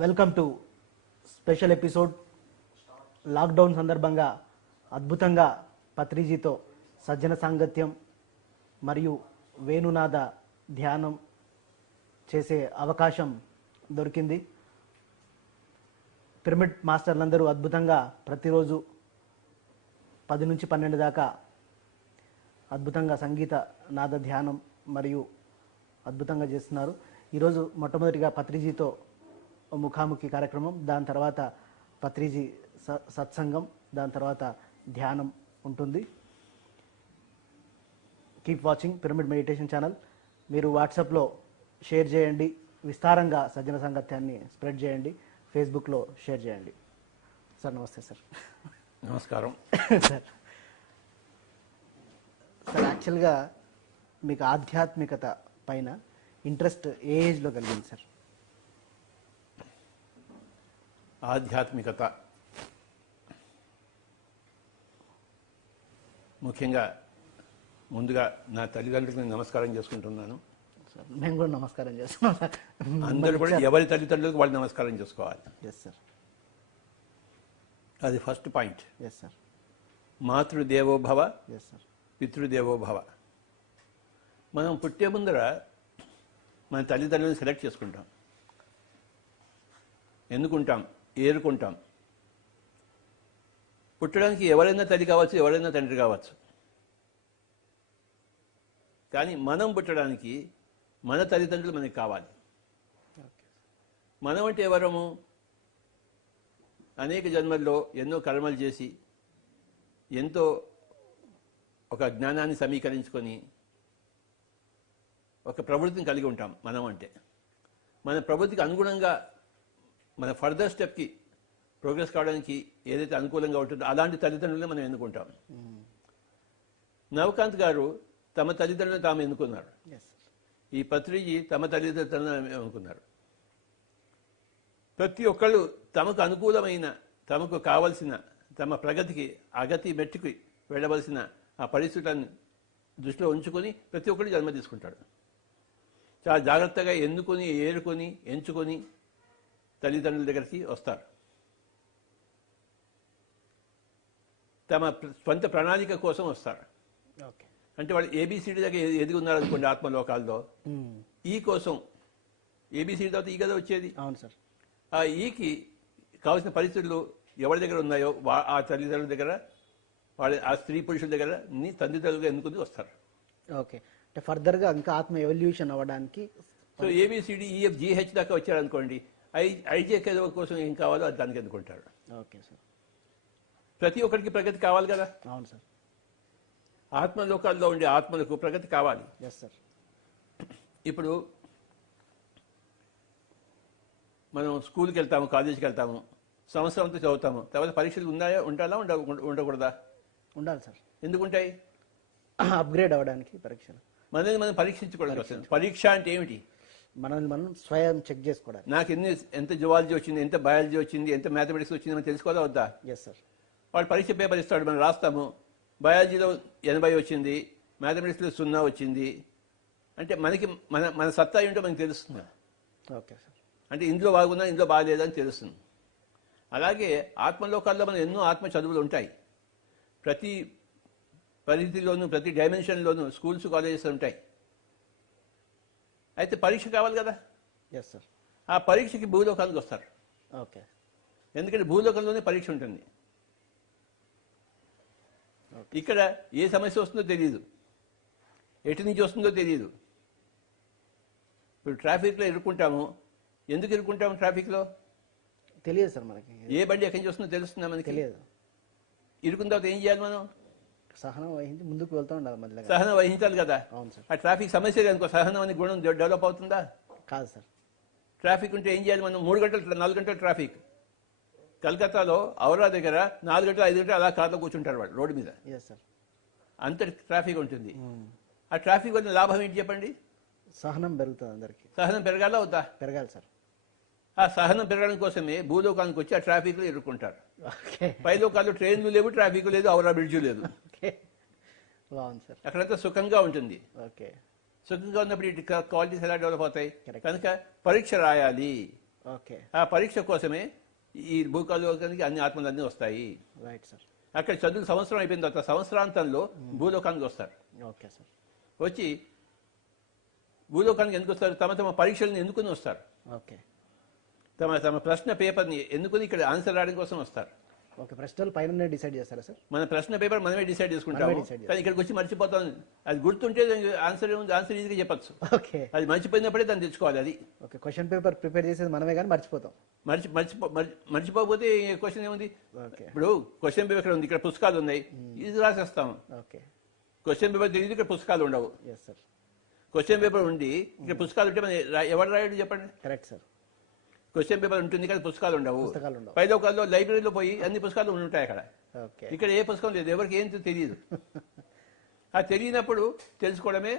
Welcome to special episode. Lockdown సందర్భంగా అద్భుతంగా పత్రిజీతో సజ్జన సాంగత్యం మరియు వేణునాద ధ్యానం చేసే అవకాశం దొరికింది. పిరమిడ్ మాస్టర్లందరూ అద్భుతంగా ప్రతిరోజు 10 నుంచి 12 దాకా అద్భుతంగా సంగీత నాద ధ్యానం మరియు అద్భుతంగా చేస్తున్నారు. ఈరోజు మొట్టమొదటిగా పత్రిజీతో ముఖాముఖి కార్యక్రమం, దాని తర్వాత పత్రిజీ సత్సంగం, దాని తర్వాత ధ్యానం ఉంటుంది. Keep watching pyramid meditation channel. మీరు వాట్సాప్లో షేర్ చేయండి, విస్తారంగా సజ్జన సాంగత్యాన్ని స్ప్రెడ్ చేయండి, ఫేస్బుక్లో షేర్ చేయండి. సార్ నమస్తే. సార్ నమస్కారం. సార్ సార్ యాక్చువల్గా మీకు ఆధ్యాత్మికత పైన ఇంట్రెస్ట్ ఏ ఏజ్లో కలిగింది సార్? ఆధ్యాత్మికత ముఖ్యంగా ముందుగా నా తల్లిదండ్రులకు నేను నమస్కారం చేసుకుంటున్నాను. సార్ మేము కూడా నమస్కారం చేస్తున్నాం సార్. అందరూ కూడా ఎవరి తల్లిదండ్రులకు వాళ్ళు నమస్కారం చేసుకోవాలి. Yes sir. అది ఫస్ట్ పాయింట్. Yes sir. మాతృదేవోభవ, ఎస్ సార్. పితృదేవోభవ. మనం పుట్టే ముందర మన తల్లిదండ్రులను సెలెక్ట్ చేసుకుంటాం, ఎన్నుకుంటాం, ఏరుకుంటాం. పుట్టడానికి ఎవరైనా తల్లి కావచ్చు, ఎవరైనా తండ్రి కావచ్చు. కానీ మనం పుట్టడానికి మన తల్లిదండ్రులు మనకి కావాలి. మనం అంటే ఎవరము? అనేక జన్మల్లో ఎన్నో కర్మలు చేసి ఎంతో ఒక జ్ఞానాన్ని సమీకరించుకొని ఒక ప్రవృత్తిని కలిగి ఉంటాం. మనం అంటే మన ప్రవృత్తికి అనుగుణంగా మన ఫర్దర్ స్టెప్కి ప్రోగ్రెస్ కావడానికి ఏదైతే అనుకూలంగా ఉంటుందో అలాంటి తల్లిదండ్రులనే మనం ఎన్నుకుంటాం. నవకాంత్ గారు తమ తల్లిదండ్రులను తాము ఎన్నుకున్నారు. ఈ పత్రిజీ తమ తల్లిదండ్రులను ఎన్నుకున్నారు. ప్రతి ఒక్కళ్ళు తమకు అనుకూలమైన, తమకు కావలసిన, తమ ప్రగతికి అగతి మెట్టుకి వెళ్ళవలసిన ఆ పరిస్థితులను దృష్టిలో ఉంచుకొని ప్రతి ఒక్కరు జన్మ తీసుకుంటాడు. చాలా జాగ్రత్తగా ఎన్నుకొని, ఏరుకొని, ఎంచుకొని తల్లిదండ్రుల దగ్గరికి వస్తారు. తమ స్వంత ప్రణాళిక కోసం వస్తారు. అంటే వాళ్ళు ఏబిసిడి దగ్గర ఎదిగి ఉన్నారనుకోండి ఆత్మలోకాల్లో, ఈ కోసం ఏబిసిడి తర్వాత ఈ కదా వచ్చేది. అవును సార్. ఆ ఈకి కావాల్సిన పరిస్థితులు ఎవరి దగ్గర ఉన్నాయో ఆ తల్లిదండ్రుల దగ్గర, వాళ్ళ ఆ స్త్రీ పురుషుల దగ్గర తల్లిదండ్రులుగా ఎన్నుకుని వస్తారు. ఓకే. అంటే ఫర్దర్గా ఇంకా ఆత్మ ఎవల్యూషన్ అవ్వడానికి సో ఏబిసిడి ఈఎఫ్ జిహెచ్ దాకా వచ్చారనుకోండి, ఐజే కోసం ఏం కావాలో అది దానికి ఎన్నుకుంటారు. Okay sir. ప్రతి ఒక్కరికి ప్రగతి కావాలి కదా. అవును సార్. ఆత్మలోకాల్లో ఉండే ఆత్మలకు ప్రగతి కావాలి. Yes sir. ఇప్పుడు మనం స్కూల్కి వెళ్తాము, కాలేజీకి వెళ్తాము, సంవత్సరం అంతా చదువుతాము, తర్వాత పరీక్షలు ఉన్నాయా, ఉండాలా, ఉండకూడదా? ఉండాలి సార్. ఎందుకుంటాయి? అప్గ్రేడ్ అవ్వడానికి పరీక్షలు. మనల్ని మనం పరీక్షించుకోవడం కోసం. పరీక్ష అంటే ఏమిటి? మనల్ని మనం స్వయం చెక్ చేసుకోవడానికి. నాకు ఎంత జువాలజీ వచ్చింది, ఎంత బయాలజీ వచ్చింది, ఎంత మ్యాథమెటిక్స్ వచ్చింది మనం తెలుసుకోవాలా వద్దా? Yes sir. వాడు పరీక్ష పేపర్ ఇస్తాడు, మనం రాస్తాము. బయాలజీలో 80 వచ్చింది, మ్యాథమెటిక్స్లో 0 వచ్చింది అంటే మనకి మన సత్తా ఏంటో మనకి తెలుస్తుంది. Okay sir. అంటే ఇందులో బాగున్నా, ఇందులో బాగాలేదని తెలుస్తుంది. అలాగే ఆత్మలోకాల్లో మనం ఎన్నో ఆత్మ చదువులు ఉంటాయి. ప్రతి పరిధిలోనూ, ప్రతి డైమెన్షన్లోనూ స్కూల్స్, కాలేజెస్ ఉంటాయి. అయితే పరీక్ష కావాలి కదా. Yes sir. ఆ పరీక్షకి భూలోకానికి వస్తారు. ఓకే. ఎందుకంటే భూలోకంలోనే పరీక్ష ఉంటుంది. ఇక్కడ ఏ సమస్య వస్తుందో తెలియదు, ఎటు నుంచి వస్తుందో తెలియదు. ఇప్పుడు ట్రాఫిక్లో ఇరుక్కుంటాము. ఎందుకు ఇరుక్కుంటాము ట్రాఫిక్లో? తెలియదు సార్ మనకి. ఏ బండి ఎక్కడి నుంచి వస్తుందో తెలుస్తుందా మనకి? తెలియదు. ఇరుకున్న తర్వాత ఏం చేయాలి మనం? సహనం వహించి ముందుకు వెళ్తూ ఉండాలి. మళ్ళీ సహనం వహించాలి కదా. అవును సార్. ఆ ట్రాఫిక్ సమస్య అనుకో, సహనం అనే గుణం డెవలప్ అవుతుందా? కాదు సార్. ట్రాఫిక్ ఉంటే ఏం చేయాలి మనం? 3 గంటలు 4 గంటల ట్రాఫిక్. కలకత్తాలో ఔరా దగ్గర 4 గంటలు 5 గంటలు అలా కార్లో కూర్చుంటారు వాళ్ళు రోడ్డు మీద. Yes sir. అంతటి ట్రాఫిక్ ఉంటుంది. ఆ ట్రాఫిక్ వల్ల లాభం ఏంటి చెప్పండి? సహనం పెరుగుతుంది అందరికీ. సహనం పెరగాలా వద్దా? పెరగాలి సార్. ఆ సహనం పెరగడం కోసమే భూలోకానికి వచ్చి ఆ ట్రాఫిక్లో ఇరుక్కుంటారు. ఓకే. పైలోకాల్లో ట్రైన్లు లేవు, ట్రాఫిక్ లేదు, ఔరా బ్రిడ్జు లేదు. ఓకే. బాగుంది సార్. అక్కడంతా సుఖంగా ఉంటుంది. ఓకే. సుఖంగా ఉన్నప్పుడు ఈ క్వాలిటీస్ ఎలా డెవలప్ అవుతాయి? Correct. కనుక పరీక్ష రాయాలి. ఓకే. ఆ పరీక్ష కోసమే ఈ భూలోకానికి అన్ని ఆత్మలన్నీ వస్తాయి. Right sir. అక్కడ చదువు సంవత్సరం అయిపోయిన తర్వాత సంవత్సరాంతంలో భూలోకానికి వస్తారు. Okay sir. వచ్చి భూలోకానికి ఎందుకు వస్తారు? తమ తమ పరీక్షలను ఎన్నుకుని వస్తారు. ఓకే. తమ తమ ప్రశ్న పేపర్ని ఎన్నుకుని ఇక్కడ ఆన్సర్ రాయడం కోసం వస్తారు. ఓకే. ప్రశ్నలు పైన డిసైడ్ చేస్తారా సార్? మన ప్రశ్న పేపర్ మనమే డిసైడ్ చేసుకుంటాము. మనమే decide కానీ ఇక్కడికి వచ్చి మర్చిపోతాం. అది గుర్తుంటే ఆన్సర్ ఏముంది, ఆన్సర్ ఈజీగా చెప్పచ్చు. ఓకే. అది మర్చిపోయినప్పుడే దాన్ని తెచ్చుకోవాలి. అది ఓకే. క్వశ్చన్ పేపర్ ప్రిపేర్ చేసేది మనమే కానీ మర్చిపోతాం. మర్చిపోకపోతే క్వశ్చన్ ఏముంది? ఓకే. ఇప్పుడు క్వశ్చన్ పేపర్ ఇక్కడ ఉంది, ఇక్కడ పుస్తకాలు ఉన్నాయి, ఇది రాసేస్తాము. ఓకే. క్వశ్చన్ పేపర్ తెలియదు, ఇక్కడ పుస్తకాలు ఉండవు. Yes sir. క్వశ్చన్ పేపర్ ఉండి ఇక్కడ పుస్తకాలు ఉంటే మన ఎవరు రాయడు చెప్పండి? Correct sir. క్వశ్చన్ పేపర్ ఉంటుంది కానీ పుస్తకాలు ఉండవు. పుస్తకాలు ఉండవు. పైలోకాల్లో లైబ్రరీలో పోయి అన్ని పుస్తకాలు ఉంటాయి అక్కడ. ఓకే. ఇక్కడ ఏ పుస్తకం లేదు, ఎవరికి ఏం తెలియదు. ఆ తెలియనప్పుడు తెలుసుకోవడమే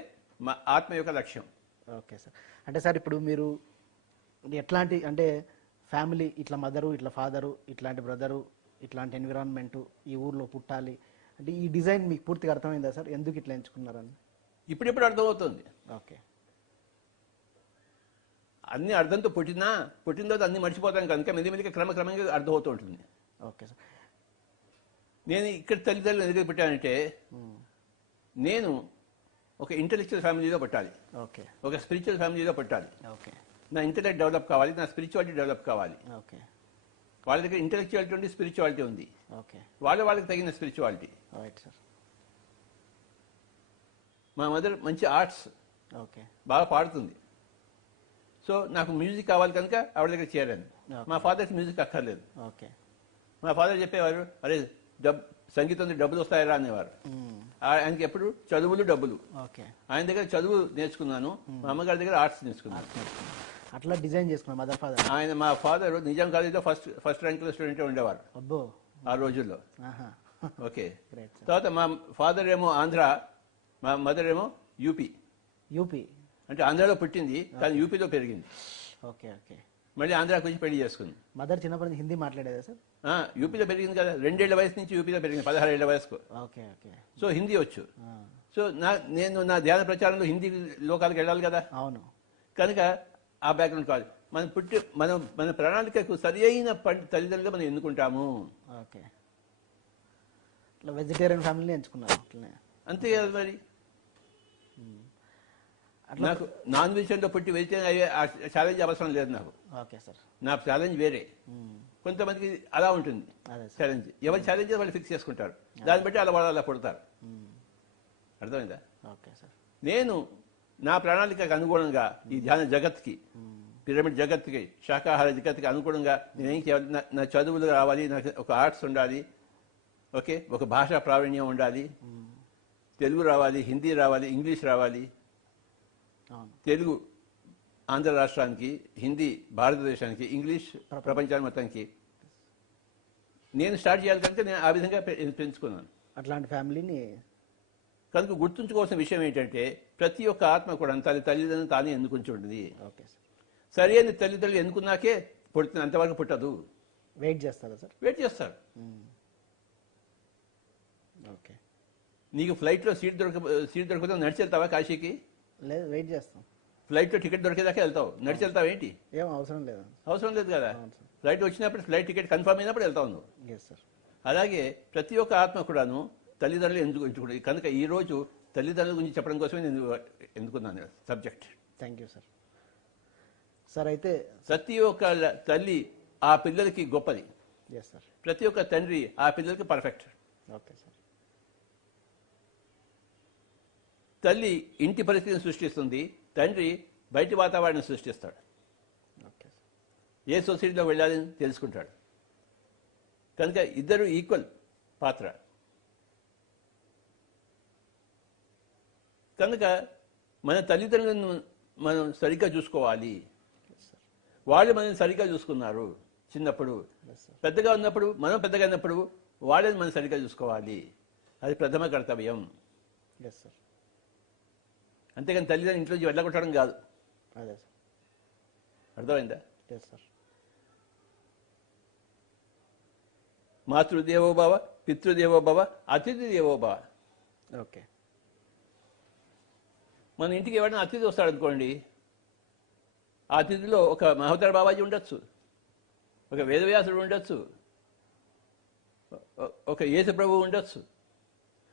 మా ఆత్మ యొక్క లక్ష్యం. Okay sir. అంటే సార్ ఇప్పుడు మీరు ఎట్లాంటి అంటే ఫ్యామిలీ ఇట్లా మదరు ఇట్లా ఫాదరు ఇట్లాంటి బ్రదరు ఇట్లాంటి ఎన్విరాన్మెంటు ఈ ఊర్లో పుట్టాలి అంటే ఈ డిజైన్ మీకు పూర్తిగా అర్థమైందా సార్? ఎందుకు ఇట్లా ఎంచుకున్నారని ఇప్పుడిప్పుడు అర్థమవుతుంది. ఓకే. అన్ని అర్థంతో పుట్టిన తర్వాత అన్ని మర్చిపోతాను కనుక మెల్లిమెల్లిగా క్రమక్రమంగా అర్థమవుతూ ఉంటుంది. Okay sir. నేను ఇక్కడ తల్లిదండ్రులు ఎందుకు పుట్టానంటే నేను ఒక ఇంటెలెక్చువల్ ఫ్యామిలీలో పుట్టాలి, ఓకే. ఒక స్పిరిచువల్ ఫ్యామిలీలో పుట్టాలి. ఓకే. నా ఇంటెలెక్ట్ డెవలప్ కావాలి, నా స్పిరిచువాలిటీ డెవలప్ కావాలి. ఓకే. వాళ్ళ దగ్గర ఇంటెలెక్చువాలిటీ ఉంది, స్పిరిచువాలిటీ ఉంది. ఓకే. వాళ్ళకి తగిన స్పిరిచువాలిటీ. Right sir. మా మదర్ మంచి ఆర్ట్స్ ఓకే. బాగా పాడుతుంది. సో నాకు మ్యూజిక్ కావాలి కనుక ఆవిడ దగ్గర చేరాను. మా ఫాదర్కి మ్యూజిక్ అక్కర్లేదు. ఓకే. మా ఫాదర్ చెప్పేవారు, అరే సంగీతం డబ్బులు వస్తాయరా అనేవారు. ఆయనకి ఎప్పుడు చదువులు డబ్బులు. ఓకే. ఆయన దగ్గర చదువు నేర్చుకున్నాను, మా అమ్మగారి దగ్గర ఆర్ట్స్ నేర్చుకున్నాను. అట్లా డిజైన్ చేసుకున్నాను మదర్ ఫాదర్. ఆయన మా ఫాదర్ నిజాం కాలేజీలో ఫస్ట్ ర్యాంకులో స్టూడెంట్ ఉండేవారు అబ్బో ఆ రోజుల్లో. ఆహా. ఓకే. Great sir. తర్వాత మా ఫాదర్ ఏమో ఆంధ్ర, మా మదర్ ఏమో యూపీ. యూపీ అంటే ఆంధ్రాలో పుట్టింది కానీ యూపీలో పెరిగింది. ఓకే. ఓకే. మళ్ళీ ఆంధ్రాకి వచ్చి పెళ్లి చేసుకుంది. మదర్ చిన్నప్పటి నుంచి హిందీ మాట్లాడేదా సార్? యూపీలో పెరిగింది కదా, 2 ఏళ్ల వయసు నుంచి యూపీలో పెరిగింది, 16 ఏళ్ల వయసుకు. ఓకే. ఓకే. సో హిందీ వచ్చు. సో నేను నా ధ్యాన ప్రచారంలో హిందీ లోకాలకు వెళ్ళాలి కదా. అవును. కనుక ఆ బ్యాక్గ్రౌండ్ కావాలి. మన ప్రణాళికకు సరి అయిన తల్లిదండ్రులు మనం ఎన్నుకుంటాము. ఓకే. ఇట్లా వెజిటేరియన్ ఫ్యామిలీని ఎంచుకున్నారు అట్లనే. అంతే కదా మరి. నాకు నాన్ వెజిటేరియన్లో పుట్టి వెజిటేరియన్ అయ్యే ఛాలెంజ్ అవసరం లేదు నాకు. Okay sir. నా ఛాలెంజ్ వేరే. కొంతమందికి అలా ఉంటుంది అదే సార్. ఛాలెంజ్. ఎవరి ఛాలెంజ్ వాళ్ళు ఫిక్స్ చేసుకుంటారు, దాన్ని బట్టి వాళ్ళు అలా పుడతారు. అర్థమైందా? Okay sir. నేను నా ప్రణాళికకు అనుగుణంగా ఈ ధ్యాన జగత్కి, పిరమిడ్ జగత్కి, శాకాహార జగత్కి అనుగుణంగా నేనేం చేయాలి? నా చదువులు రావాలి, నాకు ఒక ఆర్ట్స్ ఉండాలి, ఓకే, ఒక భాషా ప్రావీణ్యం ఉండాలి, తెలుగు రావాలి, హిందీ రావాలి, ఇంగ్లీష్ రావాలి. తెలుగు ఆంధ్ర రాష్ట్రానికి, హిందీ భారతదేశానికి, ఇంగ్లీష్ ప్రపంచానికి మొత్తానికి నేను స్టార్ట్ చేయాలి కనుక నేను ఆ విధంగా పెంచుకున్నాను. అట్లాంటి ఫ్యామిలీని కనుక గుర్తుంచుకోవాల్సిన విషయం ఏంటంటే ప్రతి ఒక్క ఆత్మ కూడా తల్లిదండ్రులను తానే ఎన్నుకుంటుంది. Okay sir. సరి అయిన తల్లిదండ్రులు ఎన్నుకున్నాకే పుడుతుంది, అంతవరకు పుట్టదు. వెయిట్ చేస్తారా సార్? వెయిట్ చేస్తారు. ఓకే. నీకు ఫ్లైట్లో సీట్ దొరకదు, నడిచి వెళ్తావా కాశీకి? లేదు, వెయిట్ చేస్తాం. ఫ్లైట్లో టికెట్ దొరికేదాకా వెళ్తావు, నడిచి వెళ్తావు ఏంటి? ఏం అవసరం లేదు. అవసరం లేదు కదా. ఫ్లైట్ వచ్చినప్పుడు, ఫ్లైట్ టికెట్ కన్ఫర్మ్ అయినప్పుడు వెళ్తావు నువ్వు. Yes sir. అలాగే ప్రతి ఒక్క ఆత్మ కూడాను తల్లిదండ్రులు ఎంచుకుంటుంది. కనుక ఈ రోజు తల్లిదండ్రుల గురించి చెప్పడం కోసమే నేను ఎందుకున్నాను subject. Thank you sir. Sir అయితే ప్రతి ఒక్క తల్లి ఆ పిల్లలకి గొప్పది. Yes sir. ప్రతి ఒక్క తండ్రి ఆ పిల్లలకి పర్ఫెక్ట్. Okay sir. తల్లి ఇంటి పరిస్థితిని సృష్టిస్తుంది, తండ్రి బయటి వాతావరణం సృష్టిస్తాడు. Okay sir. ఏ సొసైటీలో వెళ్ళాలని తెలుసుకుంటాడు. కనుక ఇద్దరు ఈక్వల్ పాత్ర. కనుక మన తల్లిదండ్రులను మనం సరిగ్గా చూసుకోవాలి. వాళ్ళు మనల్ని సరిగ్గా చూసుకున్నారు చిన్నప్పుడు. పెద్దగా ఉన్నప్పుడు, మనం పెద్దగా ఉన్నప్పుడు వాళ్ళని మనం సరిగ్గా చూసుకోవాలి. అది ప్రథమ కర్తవ్యం. Yes sir. అంతేగాని తల్లిదండ్రులు ఇంట్లోంచి వెళ్ళగొట్టడం కాదు. అదే సార్. అర్థమైందా? Yes sir. మాతృదేవోభవ, పితృదేవోభవ, అతిథి దేవోభవ. ఓకే. మన ఇంటికి ఎవరైనా అతిథి వస్తాడు అనుకోండి, ఆ అతిథిలో ఒక మహోదర బాబాజీ ఉండొచ్చు, ఒక వేదవ్యాసుడు ఉండొచ్చు, ఒక యేసు ప్రభువు ఉండొచ్చు.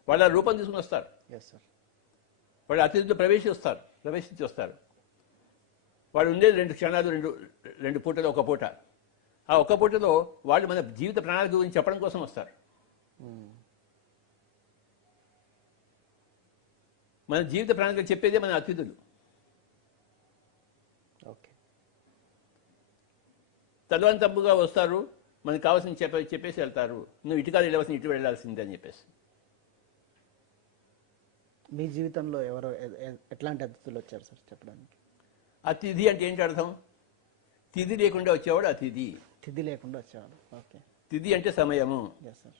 వాళ్ళ రూపం తీసుకుని వస్తారు. Yes sir. వాళ్ళు అతిథిలో ప్రవేశించి వస్తారు. వాళ్ళు ఉండేది 2 క్షణాలు, రెండు పూటలు, ఒక పూట. ఆ ఒక్క పూటలో వాళ్ళు మన జీవిత ప్రణాళిక గురించి చెప్పడం కోసం వస్తారు. మన జీవిత ప్రణాళిక చెప్పేదే మన అతిథులు. ఓకే. తలవంతపుగా వస్తారు, మనకు కావాల్సిన చెప్పేసి వెళ్తారు. నువ్వు ఇటుకాలు వెళ్ళవలసిన ఇటు వెళ్ళాల్సిందే అని చెప్పేసి. మీ జీవితంలో ఎవరో ఎట్లాంటి అతిథులు వచ్చారు సార్ చెప్పడానికి? అతిథి అంటే ఏంటి అర్థం? తిథి లేకుండా వచ్చేవాడు అతిథి. తిథి లేకుండా వచ్చేవాడు. ఓకే. తిథి అంటే సమయము. Yes sir.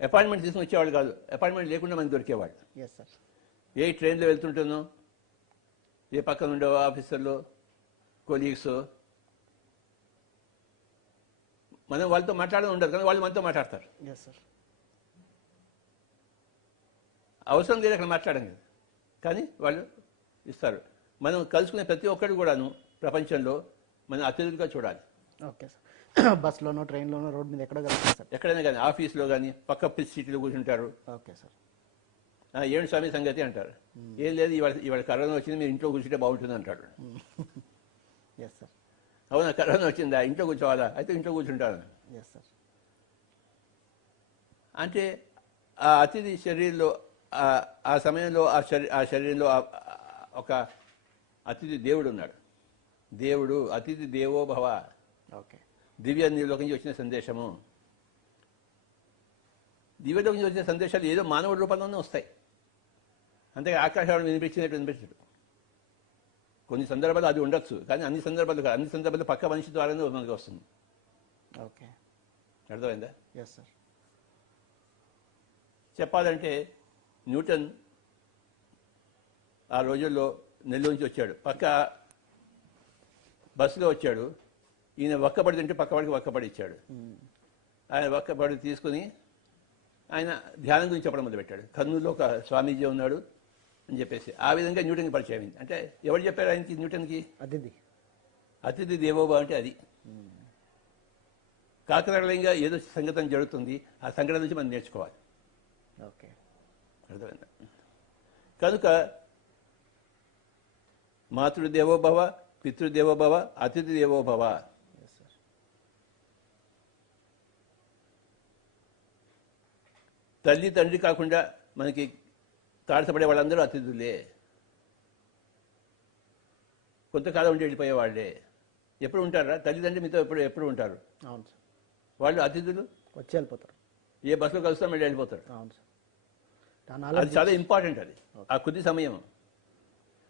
అపాయింట్మెంట్ తీసుకుని వచ్చేవాడు కాదు, అపాయింట్మెంట్ లేకుండా మనకు దొరికేవాడు. Yes sir. ఏ ట్రైన్లో వెళ్తుంటానో, ఏ పక్కన ఉండేవో ఆఫీసర్లు, కొలీగ్స్, మనం వాళ్ళతో మాట్లాడడం ఉండదు కానీ వాళ్ళు మనతో మాట్లాడతారు. Yes sir. అవసరం లేదు అక్కడ మాట్లాడడం కదా, కానీ వాళ్ళు ఇస్తారు. మనం కలుసుకునే ప్రతి ఒక్కరు కూడాను ప్రపంచంలో మనం అతిథులుగా చూడాలి. Okay sir. బస్సులోనో, ట్రైన్లోనో, రోడ్ మీద ఎక్కడ కలుస్తారు సార్? ఎక్కడైనా కానీ, ఆఫీస్లో కానీ పక్క సీట్లో కూర్చుంటారు. Okay sir. ఏడు స్వామి సంగతి అంటారు. ఏం లేదు, ఇవాళ కరోనా వచ్చింది, మీరు ఇంట్లో కూర్చుంటే బాగుంటుంది అంటాడు. Yes sir. అవునా, కరోనా వచ్చిందా, ఇంట్లో కూర్చోవాలా, అయితే ఇంట్లో కూర్చుంటాను. Yes sir. అంటే ఆ అతిథి శరీరంలో ఆ సమయంలో ఆ శరీరంలో ఒక అతిథి దేవుడు ఉన్నాడు. దేవుడు అతిథి దేవో భవ. ఓకే. దివ్య లోకం నుంచి వచ్చిన సందేశము. దివ్యలోకం నుంచి వచ్చిన సందేశాలు ఏదో మానవుడి రూపంలోనే వస్తాయి. అంతే ఆకాశవాణి వినిపించడు. కొన్ని సందర్భాలు అది ఉండొచ్చు, కానీ అన్ని సందర్భాలు పక్క మనిషి ద్వారానే మనకు వస్తుంది. ఓకే. అర్థమైందా? Yes sir. చెప్పాలంటే న్యూటన్ ఆ రోజుల్లో నెల్లూరు నుంచి వచ్చాడు. పక్క బస్సులో వచ్చాడు. ఈయన ఒక్కబడి తింటే పక్కవాడికి ఒక్కబడి ఇచ్చాడు. ఆయన ఒక్కబడి తీసుకుని ఆయన ధ్యానం గురించి చెప్పడం మొదలుపెట్టాడు. కర్నూలులో ఒక స్వామీజీ ఉన్నాడు అని చెప్పేసి. ఆ విధంగా న్యూటన్కి పరిచయం అయింది. అంటే ఎవరు చెప్పారు ఆయనకి? న్యూటన్కి అతిథి దేవోభవ అంటే అది. కాకరళంగా ఏదో సంగతం జరుగుతుంది, ఆ సంఘటన నుంచి మనం నేర్చుకోవాలి. ఓకే. అర్థమైందా? కనుక మాతృదేవోభవ, పితృదేవోభవ, అతిథి దేవోభవ. తల్లి తండ్రి కాకుండా మనకి తారసపడే వాళ్ళందరూ అతిథులే. కొంతకాలం ఉండి వెళ్ళిపోయేవాళ్ళే. ఎప్పుడు ఉంటారా? తల్లిదండ్రి మీతో ఎప్పుడు ఉంటారు. అవును సార్. వాళ్ళు అతిథులు వచ్చి వెళ్ళిపోతారు. ఏ బస్సులో కలుస్తాం మళ్ళీ వెళ్ళిపోతారు. అవును సార్. అది చాలా ఇంపార్టెంట్. అది ఆ కొద్ది సమయం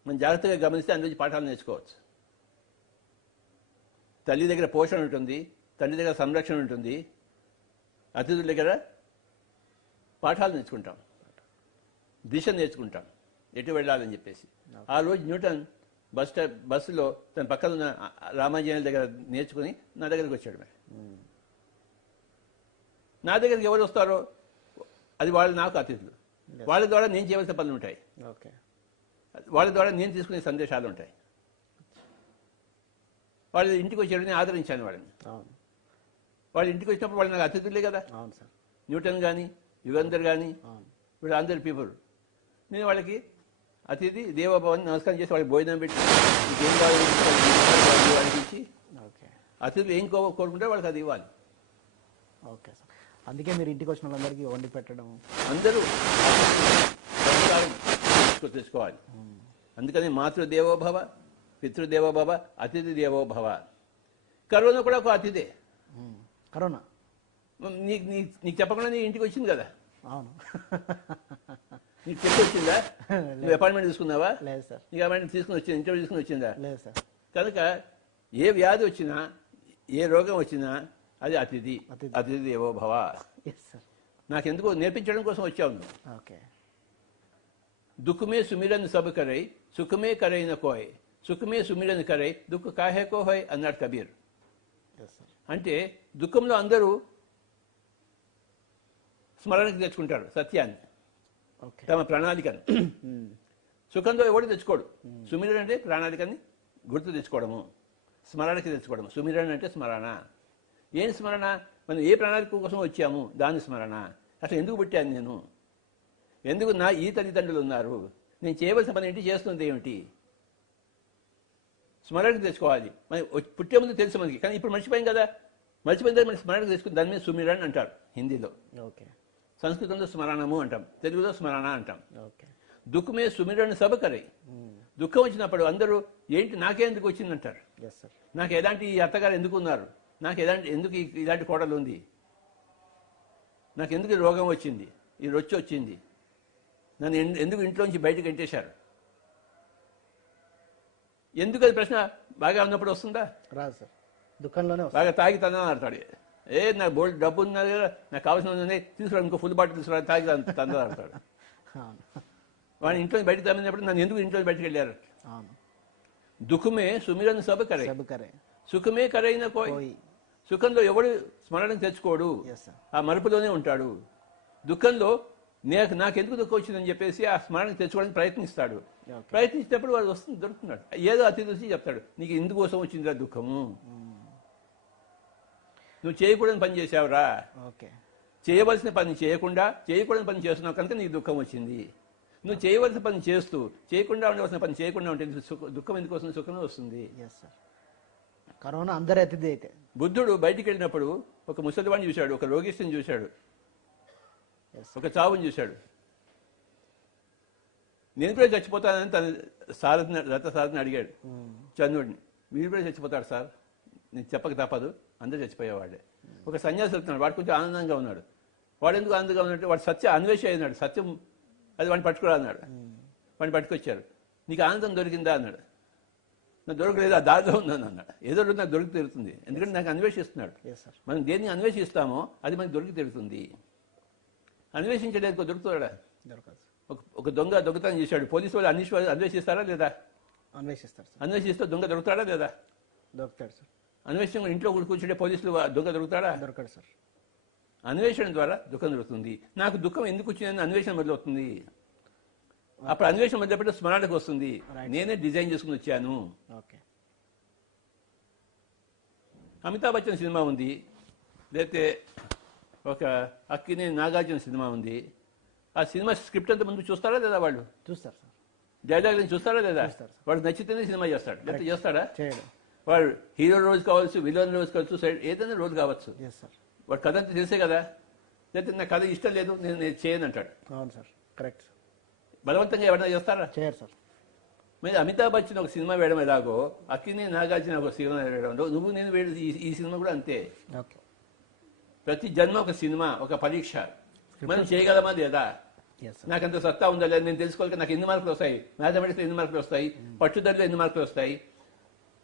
మనం జాగ్రత్తగా గమనిస్తే అందులో పాఠాలు నేర్చుకోవచ్చు. తల్లి దగ్గర పోషణ ఉంటుంది, తండ్రి దగ్గర సంరక్షణ ఉంటుంది, అతిథుల దగ్గర పాఠాలు నేర్చుకుంటాం, దిశ నేర్చుకుంటాం, ఎటు వెళ్ళాలని చెప్పేసి. ఆ రోజు న్యూటన్ బస్సులో తన పక్కన ఉన్న రామాంజనేయుల దగ్గర నేర్చుకుని నా దగ్గరికి వచ్చాడు. మరి నా దగ్గరికి ఎవరు వస్తారో అది వాళ్ళు నాకు అతిథులు. వాళ్ళ ద్వారా నేను చేయవలసిన పనులు ఉంటాయి. ఓకే. వాళ్ళ ద్వారా నేను తీసుకునే సందేశాలు ఉంటాయి. వాళ్ళ ఇంటికి వచ్చి నేను ఆదరించాను వాళ్ళని. వాళ్ళ ఇంటికి వచ్చినప్పుడు వాళ్ళు నాకు అతిథులే కదా. అవును సార్. న్యూటన్ కానీ, యుగంధర్ కానీ, వీళ్ళందరి పీపుల్. నేను వాళ్ళకి అతిథి దేవోభవన్ నమస్కారం చేసి వాళ్ళకి భోజనం పెట్టి ఏం కావాలి వాళ్ళకి ఇచ్చి, అతిథులు ఏం కోరుకుంటే వాళ్ళకి అది ఇవ్వాలి. Okay sir. అందుకే మీరు ఇంటికి వచ్చిన వాళ్ళందరికీ వండి పెట్టడం, అందరూ తెచ్చుకోవాలి. అందుకని మాతృదేవోభవ, పితృదేవోభవ, అతిథి దేవోభవ. కరోనా కూడా ఒక అతిథే. కరోనా నీకు చెప్పకుండా నీ ఇంటికి వచ్చింది కదా. అవును. నీకు చెప్పి వచ్చిందా? నువ్వు అపాయింట్మెంట్ తీసుకున్నావా? లేదు సార్. నీకు అపాయింట్మెంట్ తీసుకుని వచ్చింది, ఇంటర్వ్యూ తీసుకుని వచ్చిందా? లేదు సార్. కనుక ఏ వ్యాధి వచ్చినా, ఏ రోగం వచ్చినా అది అతిథి దేవోభవ. నాకెందుకో నేర్పించడం కోసం వచ్చావు నువ్వు. ఓకే. దుఃఖమే సుమిరన్ సబ్ కరై, సుఖమే కరై న కోయ్, సుఖమే సుమిరన్ కరై, దుఃఖ కాహే కో హోయ్ అన్నాడు కబీర్. అంటే దుఃఖంలో అందరూ స్మరణకు తెచ్చుకుంటారు సత్యాన్ని, తమ ప్రణాళికను. సుఖంలో ఎవడు తెచ్చుకోడు. సుమిరన్ అంటే ప్రణాళికని గుర్తు తెచ్చుకోవడము, స్మరణకి తెచ్చుకోవడం. సుమిరణ అంటే స్మరణ. ఏం స్మరణ? మనం ఏ ప్రణాళిక కోసం వచ్చాము దాని స్మరణ. అసలు ఎందుకు పుట్టాను నేను, ఎందుకు నా ఈ తల్లిదండ్రులు ఉన్నారు, నేను చేయవలసిన పని ఏంటి, చేస్తుంది ఏమిటి, స్మరణకు తెచ్చుకోవాలి. మరి పుట్టే ముందు తెలుసు మనకి, కానీ ఇప్పుడు మర్చిపోయాం కదా. మర్చిపోయిన తర్వాత మనం స్మరణకు తెచ్చుకుని దాని మీద సుమిరణ అంటారు హిందీలో. ఓకే. సంస్కృతంలో స్మరణము అంటాం, తెలుగులో స్మరణ అంటాం. ఓకే. దుఃఖమే సుమిరణ సభ కరే. దుఃఖం వచ్చినప్పుడు అందరూ ఏంటి నాకే ఎందుకు వచ్చిందంటారు. Yes sir. నాకు ఎలాంటి ఈ అత్తగారు ఎందుకు ఉన్నారు, నాకు ఎందుకు ఇలాంటి కోడలు ఉంది, నాకు ఎందుకు ఈ రోగం వచ్చింది, ఈ రొచ్చి వచ్చింది, నన్ను ఎందుకు ఇంట్లోంచి బయటకు ఎంటేశారు, ఎందుకు? అది ప్రశ్న బాగా ఉన్నప్పుడు వస్తుందా? రాదు సార్, దుఃఖంలోనే బాగా తాగి తందని ఆడతాడు. నాకు బోల్డ్ డబ్బు ఉన్నది కదా, నాకు కావాల్సిన ఉంది, తీసుకురా ఇంకో ఫుల్ బాటిల్ తీసుకురా, తాగి తందని ఆడతాడు. వాడిని ఇంట్లో బయటకు తమ్మినప్పుడు నన్ను ఎందుకు ఇంట్లో బయటకు వెళ్ళారు. దుఃఖమే సుమిరన్ సబ్ కరే, సుఖమే కరైన కోయి. సుఖంలో ఎవడు స్మరణ తెచ్చుకోడు, ఆ మరుపులోనే ఉంటాడు. దుఃఖంలో నాకెందుకు దుఃఖం వచ్చిందని చెప్పేసి ఆ స్మరణ తెచ్చుకోవడానికి ప్రయత్నిస్తాడు. ప్రయత్నించినప్పుడు వాడు వస్తుంది, దొరుకుతున్నాడు. ఏదో అతి చూసి చెప్తాడు, నీకు ఎందుకోసం వచ్చిందిరా దుఃఖము, నువ్వు చేయకూడని పని చేసావురా, చేయవలసిన పని చేయకూడని పని చేస్తున్నావు కనుక నీకు దుఃఖం వచ్చింది. నువ్వు చేయవలసిన పని చేస్తూ చేయకుండా ఉండవలసిన పని చేయకుండా ఉంటే దుఃఖం ఎందుకు వస్తుంది, సుఖమే వస్తుంది. కరోనా అందరి అతిథి అయితే. బుద్ధుడు బయటికి వెళ్ళినప్పుడు ఒక ముసలివాడిని చూశాడు, ఒక రోగిష్టిని చూశాడు, ఒక చావుని చూశాడు. నేను కూడా చచ్చిపోతానని తన రథ సారథిని అడిగాడు చంద్రుడిని. మీరు కూడా చచ్చిపోతాడు సార్, నేను చెప్పక తప్పదు, అందరూ చచ్చిపోయేవాడే. ఒక సన్యాసి వెళ్తున్నాడు, వాడు కొంచెం ఆనందంగా ఉన్నాడు. వాడు ఎందుకు ఆనందంగా ఉన్నట్టు, వాడు సత్య అన్వేషి అయినాడు. సత్యం అది వాడిని పట్టుకురా అన్నాడు. వాడిని పట్టుకొచ్చారు. నీకు ఆనందం దొరికిందా అన్నాడు. నాకు దొరకలేదు, ఆ దారిలో ఉందని అన్నాడు. ఏదో రోజు నాకు దొరికి తిరుగుతుంది, ఎందుకంటే నాకు అన్వేషిస్తున్నాడు. మనం దేన్ని అన్వేషిస్తామో అది మనకి దొరికి తిరుగుతుంది. అన్వేషించడానికి దొరుకుతాడా? ఒక దొంగ దొంగతనం చేశాడు, పోలీసు వాళ్ళు అన్వేషిస్తారా లేదా? అన్వేషిస్తారు. అన్వేషిస్తే దొంగ దొరుకుతాడా లేదా? దొరుకుతాడు సార్. అన్వేషణ ఇంట్లో కూర్చుంటే పోలీసులు దొంగ దొరుకుతాడా? దొరకడు సార్. అన్వేషణ ద్వారా దుఃఖం దొరుకుతుంది. నాకు దుఃఖం ఎందుకు వచ్చిందని అన్వేషణ మొదలవుతుంది. అప్పుడు అన్వేషణ మొదలుపెట్టి స్మరణకు వస్తుంది, నేనే డిజైన్ చేసుకుని వచ్చాను. అమితాబ్ బచ్చన్ సినిమా ఉంది, లేకపోతే ఒక అక్కినే నాగార్జున సినిమా ఉంది. ఆ సినిమా స్క్రిప్ట్ అంతా ముందు చూస్తారా లేదా? వాళ్ళు చూస్తారు సార్. డైలాగ్ చూస్తారా లేదా? వాడు నచ్చితేనే సినిమా చేస్తాడు, లేకపోతే చేస్తాడా? వాడు హీరో రోజు కావచ్చు, విలన్ రోజు కావచ్చు, ఏదైనా రోజు కావచ్చు, వాడు కథ అంతా తెలిసే కదా. లేకపోతే నా కథ ఇష్టం లేదు, నేను చేయను అంటాడు. అవును సార్, కరెక్ట్. బలవంతంగా ఎవరైనా చేస్తారా? చేయరు సార్. మరి అమితాబ్ బచ్చన్ ఒక సినిమా వేయడం ఎలాగో, అక్కినే నాగార్జున ఒక సినిమా వేయడం, నువ్వు నేను వేయడం, ఈ సినిమా కూడా అంతే. ప్రతి జన్మ ఒక సినిమా, ఒక పరీక్ష. మనం చేయగలమా లేదా? నాకంత సత్తా ఉందా లేదా నేను తెలుసుకోవాలి. నాకు ఎన్ని మార్కులు వస్తాయి, మ్యాథమెటిక్స్లో ఎన్ని మార్కులు వస్తాయి, పట్టుదలలో ఎన్ని మార్కులు వస్తాయి,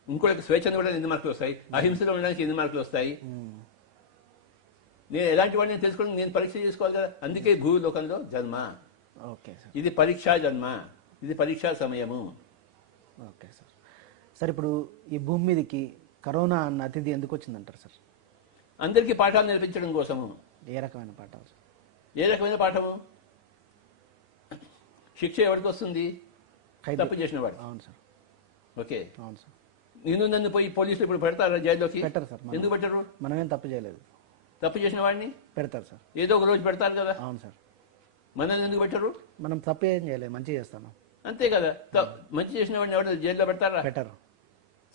ఇంకోటి స్వేచ్ఛను కూడా ఎన్ని మార్కులు వస్తాయి, అహింసలో ఉండడానికి ఎన్ని మార్కులు వస్తాయి, నేను ఎలాంటి వాడిని తెలుసుకోవడానికి నేను పరీక్ష చేసుకోవాలి కదా. అందుకే భూలోకంలో జన్మ. ఇది పరీక్షా జన్మ, ఇది పరీక్షా సమయము. Okay sir. సార్ ఇప్పుడు ఈ భూమి మీదకి కరోనా అన్న అతిథి ఎందుకు వచ్చిందంటారు సార్? అందరికీ పాఠాలు నేర్పించడం కోసము. ఏ రకమైన పాఠాలు? ఏ రకమైన పాఠము? శిక్ష ఎవరికి వస్తుంది? తప్పు చేసిన వాడు. అవును సార్. ఓకే, అవును సార్. నన్ను పోయి పోలీసులు ఇప్పుడు పెడతారా జైల్లోకి? పెట్టరు సార్. ఎందుకు పెట్టరు? మనమేం తప్పు చేయలేదు. తప్పు చేసిన వాడిని పెడతారు సార్. ఏదో ఒక రోజు పెడతారు కదా. అవును సార్. మనల్ని ఎందుకు పెట్టరు? మనం తప్పు ఏం చేయలేదు, మంచి చేస్తాను. అంతే కదా. మంచి చేసిన వాడిని ఎవరు జైల్లో పెడతారా? పెట్టరు.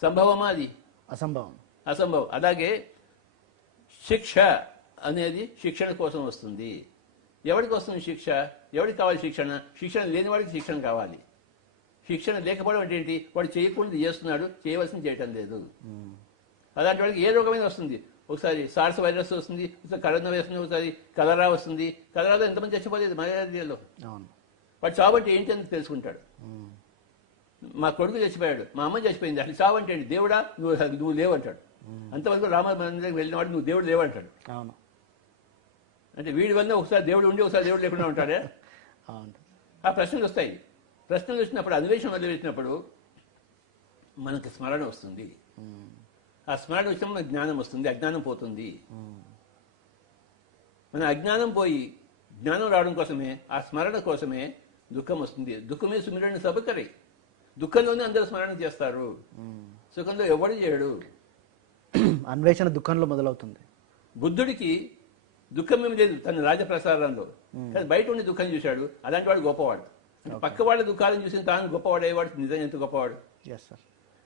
సంభవమా? అది అసంభవం. అసంభవం. అలాగే శిక్ష అనేది శిక్షణ కోసం వస్తుంది. ఎవరికి వస్తుంది శిక్ష? ఎవరికి కావాలి శిక్షణ? శిక్షణ లేని వాడికి శిక్షణ కావాలి. శిక్షణ లేకపోవడం అంటే ఏంటి? వాడు చేయకుండా చేస్తున్నాడు, చేయవలసింది చేయటం లేదు. అలాంటి వాడికి ఏ రోగమైనా వస్తుంది. ఒకసారి సార్స్ వైరస్ వస్తుంది, ఒకసారి కరోనా వస్తుంది, ఒకసారి కలరా వస్తుంది. కలరాలో ఎంతమంది చచ్చిపోలేదు మలేరియాలో. వాడు చావు అంటే ఏంటి అని తెలుసుకుంటాడు. మా కొడుకు చచ్చిపోయాడు, మా అమ్మ చచ్చిపోయింది, అసలు చావు అంటే ఏంటి? దేవుడా నువ్వు లేవంటాడు. అంతవరకు రామ మందిరానికి వెళ్ళినవాడు నువ్వు దేవుడు లేవంటాడు. అవును. అంటే వీడి వల్ల ఒకసారి దేవుడు ఉండి ఒకసారి దేవుడు లేకుండా ఉంటాడే. ఆ ప్రశ్నలు వస్తాయి. ప్రశ్నలు వచ్చినప్పుడు అన్వేషణ మొదలుపెట్టినప్పుడు మనకు స్మరణ వస్తుంది. ఆ స్మరణ వచ్చినప్పుడు మనకు జ్ఞానం వస్తుంది, అజ్ఞానం పోతుంది. మన అజ్ఞానం పోయి జ్ఞానం రావడం కోసమే, ఆ స్మరణ కోసమే దుఃఖం వస్తుంది. దుఃఖమే సుమిరణ సభకరే. దుఃఖంలోనే అందరూ స్మరణ చేస్తారు, సుఖంలో ఎవడు చేయడు. అన్వేషణ దుఃఖంలో మొదలవుతుంది. బుద్ధుడికి దుఃఖం ఏమి లేదు తన రాజప్రసాదంలో, కానీ బయట ఉండి దుఃఖం చూశాడు. అలాంటి వాడు గొప్పవాడు. పక్క వాళ్ళ దుఃఖాలను చూసి తాను గొప్పవాడు అయ్యేవాడు నిజంగా ఎంత గొప్పవాడు. Yes sir.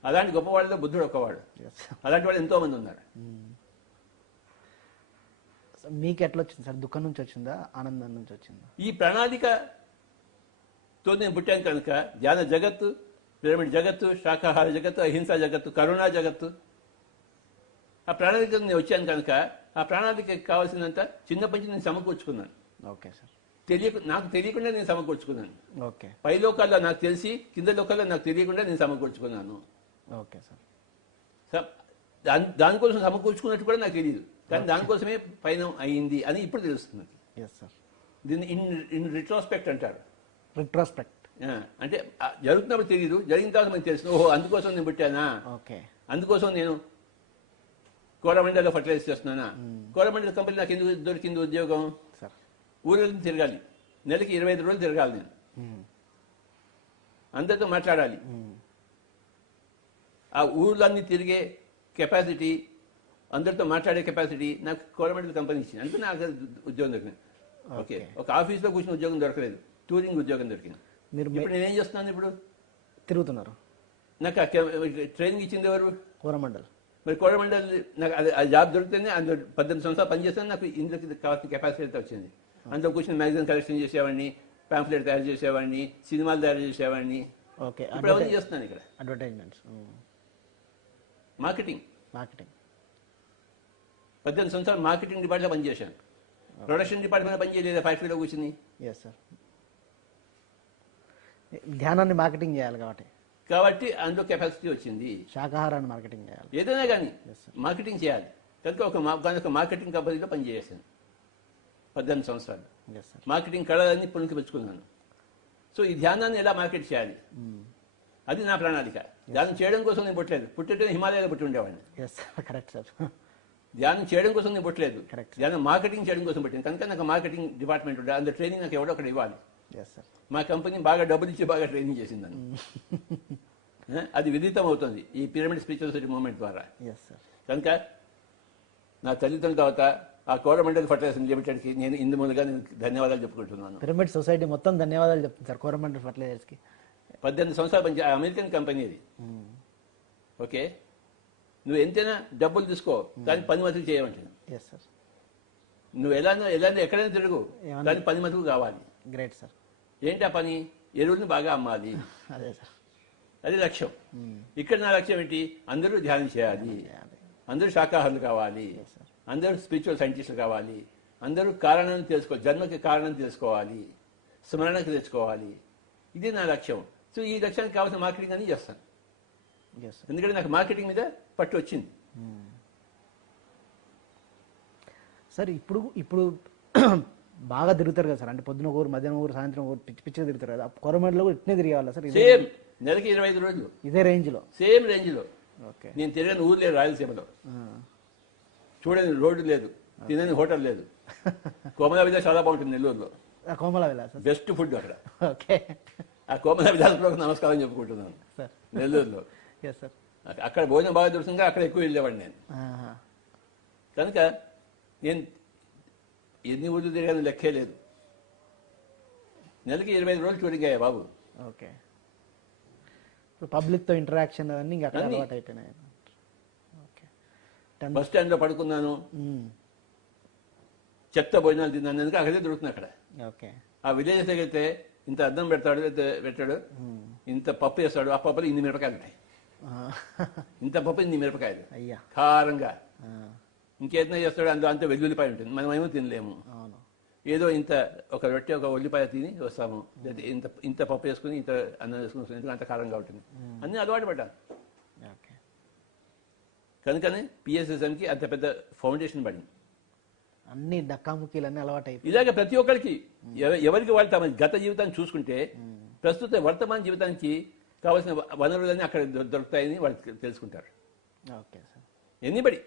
అలాంటి గొప్పవాళ్ళలో బుద్ధుడు ఒక్కవాడు. అలాంటి వాళ్ళు ఎంతో మంది ఉన్నారు. మీకు ఎట్లా వచ్చింది సార్? దుఃఖం నుంచి వచ్చిందా, ఆనందం నుంచి వచ్చిందా? ఈ ప్రణాళికతో నేను పుట్టాను కనుక ధ్యాన జగత్తు, పిరమిడ్ జగత్తు, శాకాహార జగత్తు, అహింసా జగత్తు, కరుణా జగత్తు, ఆ ప్రణాళికతో నేను వచ్చాను కనుక ఆ ప్రణాళికకి కావాల్సినంత చిన్నప్పటి నుంచి నేను సమకూర్చుకున్నాను. Okay sir. నాకు తెలియకుండా నేను సమకూర్చుకున్నాను. ఓకే. పై లోకాల్లో నాకు తెలిసి కింద లోకాల్లో నాకు తెలియకుండా నేను సమకూర్చుకున్నాను. Okay sir. దానికోసం సమకూర్చుకున్నట్టు కూడా నాకు తెలియదు, కానీ దానికోసమే పైన అయింది అని ఇప్పుడు తెలుస్తుంది. Yes sir. దీన్ని ఇన్ రిట్రోస్పెక్ట్ అంటారు. రిట్రోస్పెక్ట్ అంటే జరుగుతున్నప్పుడు తెలియదు, జరిగిన తర్వాత మనకు తెలుసు. ఓహో, అందుకోసం నేను పుట్టానా, ఓకే, అందుకోసం నేను కోరమండలో ఫర్టిలైజ్ చేస్తున్నానా, కోరమండల కంపెనీ నాకు ఎందుకు దొరికింది ఉద్యోగం. సార్ ఊళ్ళని తిరగాలి, నెలకి 25 రోజులు తిరగాలి, నేను అందరితో మాట్లాడాలి. ఆ ఊళ్ళన్నీ తిరిగే కెపాసిటీ, అందరితో మాట్లాడే కెపాసిటీ నాకు కోరమండల కంపెనీ ఇచ్చింది. అందుకే నాకు ఉద్యోగం దొరికింది. ఓకే, ఒక ఆఫీస్లో కూర్చుని ఉద్యోగం దొరకలేదు, టూరింగ్ ఉద్యోగం దొరికింది. ఇప్పుడు నేనేం చేస్తున్నాను? ఇప్పుడు తిరుగుతున్నారు. నాకు ట్రైనింగ్ ఇచ్చింది ఎవరు? కోరమండల్. మరి కోరమండల్ నాకు ఆ జాబ్ దొరికితేనే అందులో 18 సంవత్సరాలు పనిచేస్తాను. నాకు ఇందులోకి కావాల్సిన కెపాసిటీ అయితే వచ్చింది. అందులో కూర్చొని మ్యాగజైన్ కలెక్షన్ చేసేవాడిని, పాంఫ్లెట్ తయారు చేసేవాడిని, సినిమాలు తయారు చేసేవాడిని. ఓకే, ఇప్పుడు అవన్నీ చేస్తున్నాను ఇక్కడ. అడ్వర్టైజ్మెంట్స్, మార్కెటింగ్ 18 సంవత్సరాలు మార్కెటింగ్ డిపార్ట్మెంట్లో పనిచేశాను. ప్రొడక్షన్ డిపార్ట్మెంట్లో పనిచేయలేదు, ఫ్యాక్టరీలో కూర్చుని. Yes sir. ధ్యానాన్ని మార్కెటింగ్ చేయాలి కాబట్టి అందులో కెపాసిటీ వచ్చింది. శాకాహారాన్ని మార్కెటింగ్ చేయాలి, ఏదైనా కానీ మార్కెటింగ్ చేయాలి కనుక ఒక మార్కెటింగ్ కంపెనీలో పనిచేసాను 18 సంవత్సరాలు. మార్కెటింగ్ కళలన్నీ పుణికి పెంచుకున్నాను. సో ఈ ధ్యానాన్ని ఎలా మార్కెట్ చేయాలి, అది నా ప్రణాళిక. ధ్యానం చేయడం కోసం నేను పుట్టలేదు, పుట్టితే హిమాలయాలో పుట్టి ఉండేవాడిని. Correct sir. ధ్యానం చేయడం కోసం నేను పుట్టలేదు, ధ్యానం మార్కెటింగ్ చేయడం కోసం పుట్టింది. కనుక నాకు మార్కెటింగ్ డిపార్ట్మెంట్ ఉండే, అందులో ట్రైనింగ్ నాకు ఎవడో ఒకటి ఇవ్వాలి. మా కంపెనీ బాగా డబ్బులు ఇచ్చి బాగా ట్రైనింగ్ చేసిందని. అది విదితం అవుతుంది ఈ పిరమిడ్ స్పిరిచువల్ సొసైటీ మూవ్మెంట్ ద్వారా. కనుక నా తల్లిదండ్రుల తర్వాత ఆ కోరమండల్ ఫర్టిలైజేషన్ లిమిటెడ్కి నేను ఇందు మూలంగా నేను ధన్యవాదాలు చెప్పుకుంటున్నాను. పిరమిడ్ సొసైటీ మొత్తం ధన్యవాదాలు చెప్తుంది సార్ కోరమండల్ ఫర్టిలైజర్స్కి. 18 సంవత్సరాలు పనిచే అమెరికన్ కంపెనీ అది. ఓకే, నువ్వు ఎంతైనా డబ్బులు తీసుకో, దాన్ని 10 మందికి చేయమంటాను. నువ్వు ఎక్కడైనా తిరుగు, దాన్ని 10 మందికి కావాలి. Great sir. ఏంటి ఆ పని? ఎరువుని బాగా అమ్మాలి. అదే సార్, అది లక్ష్యం. ఇక్కడ నా లక్ష్యం ఏంటి? అందరూ ధ్యానం చేయాలి, అందరూ శాకాహారులు కావాలి, అందరూ స్పిరిచువల్ సైంటిస్టులు కావాలి, అందరూ కారణాన్ని తెలుసుకోవాలి, జన్మకి కారణం తెలుసుకోవాలి, స్మరణకి తెచ్చుకోవాలి. ఇది నా లక్ష్యం. సో ఈ లక్ష్యానికి కావాల్సిన మార్కెటింగ్ అని చేస్తాను. ఎందుకంటే నాకు మార్కెటింగ్ మీద పట్టు వచ్చింది. సార్ ఇప్పుడు బాగా తిరుగుతారు కదా సార్, అంటే పొద్దున ఊరు, మధ్యాహ్నం ఊరు, సాయంత్రం ఊరు, పిచ్చిగా తిరుగుతారు కదా. కోరమండలో కూడా ఇట్నే తిరగాల సార్? సేమ్, నెలకి 25 రోజులు ఇదే రేంజ్లో? సేమ్ రేంజ్లో. ఓకే. నేను తిరగని ఊరు లేదు రాయలసీమలో, చూడని రోడ్డు లేదు, తినని హోటల్ లేదు. కోమల విలాస్ చాలా బాగుంటుంది నెల్లూరులో. కోమల విలాస్ బెస్ట్ ఫుడ్ అక్కడ. ఓకే, ఆ కోమల విలాస్లో నమస్కారం చెప్పుకుంటున్నాను నెల్లూరులో. అక్కడ భోజనం బాగా దొరుకుతుంది, అక్కడ ఎక్కువ వెళ్ళేవాడిని నేను. కనుక నేను ఎన్ని ఊళ్ళు తిరిగాను లెక్కే లేదు. నెలకి 25 రోజులు టూరింగ్ అయ్యా బాబు. ఓకే. పబ్లిక్తో ఇంటరాక్షన్ అన్నీ ఇంకా అలవాటు అయిపోయినాయి. ఓకే. బస్ స్టాండ్లో పడుకున్నాను, చెత్త భోజనాలు తిన్నాను, ఎందుకు అక్కడే దొరుకుతుంది అక్కడ. ఓకే. ఆ విలేజ్ దగ్గరైతే ఇంత అద్దం పెట్టాడు, ఇంత పప్పు వేస్తాడు, ఆ పప్పులో ఇన్ని మిరపకాయలు ఉంటాయి, ఇంత పప్పు ఇన్ని మిరపకాయలు అయ్యా కారంగా. ఇంకేదైనా చేస్తాడు, అందులో అంత వెల్లుల్లిపాయ ఉంటుంది, మనం ఏమో తినలేము. ఏదో ఇంత ఒక రొట్టె ఒక ఉల్లిపాయ తిని వస్తాము, ఇంత పప్పు వేసుకుని ఇంత అన్నం వేసుకుని వస్తుంది, అంత కారంగా ఉంటుంది. అన్నీ అలవాటు పడ్డాను. కనుకనే పిఎస్ఎస్ఎంకి అంత పెద్ద ఫౌండేషన్ పడింది. అన్ని డక్కాముక్కీలన్నీ అలవాటు అయిపోయి ఇలాగే ప్రతి ఒక్కరికి ఎవరికి వాళ్ళు తమ గత జీవితాన్ని చూసుకుంటే ప్రస్తుత వర్తమాన జీవితానికి కావాల్సిన వనరులన్నీ అక్కడ దొరుకుతాయని వాళ్ళు తెలుసుకుంటారు. Okay sir. ఎనీబడి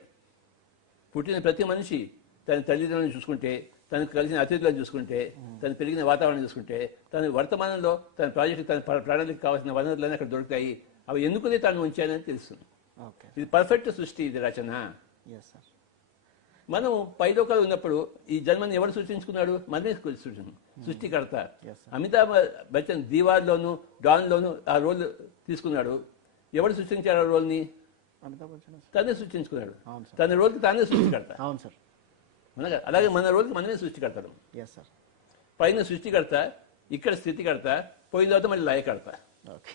పుట్టిన ప్రతి మనిషి తన తల్లిదండ్రులను చూసుకుంటే తనకు కలిసిన అతిథులను చూసుకుంటే, తను పెరిగిన వాతావరణం చూసుకుంటే, తన వర్తమానంలో తన ప్రాజెక్టు, తన ప్రణాళిక కావాల్సిన వనరులన్నీ అక్కడ దొరుకుతాయి. అవి ఎందుకునే తాను ఉంచానని తెలుస్తుంది. ఓకే. ఇది పర్ఫెక్ట్ సృష్టి, ఇది రచన. Yes sir. మనం పైలోకాలు ఉన్నప్పుడు ఈ జన్మని ఎవరు సృష్టించుకున్నాడు? మనమే సృష్టికర్త. అమితాబ్ బచ్చన్ దీవార్లోను డాన్లోను ఆ రోల్ తీసుకున్నాడు. ఎవరు సృష్టించాడు ఆ రోల్ని? అమితాబ్ బచ్చన్ తనే సృష్టించుకున్నాడు. అవును సార్. తన రోల్కి తానే సృష్టికర్త. అవును సార్. అలాగే మన రోల్కి మనమే సృష్టికర్తలు. Yes sir. పైన సృష్టికర్త, ఇక్కడ స్థితికర్త, పోయిన తర్వాత మళ్ళీ లయకర్త. ఓకే.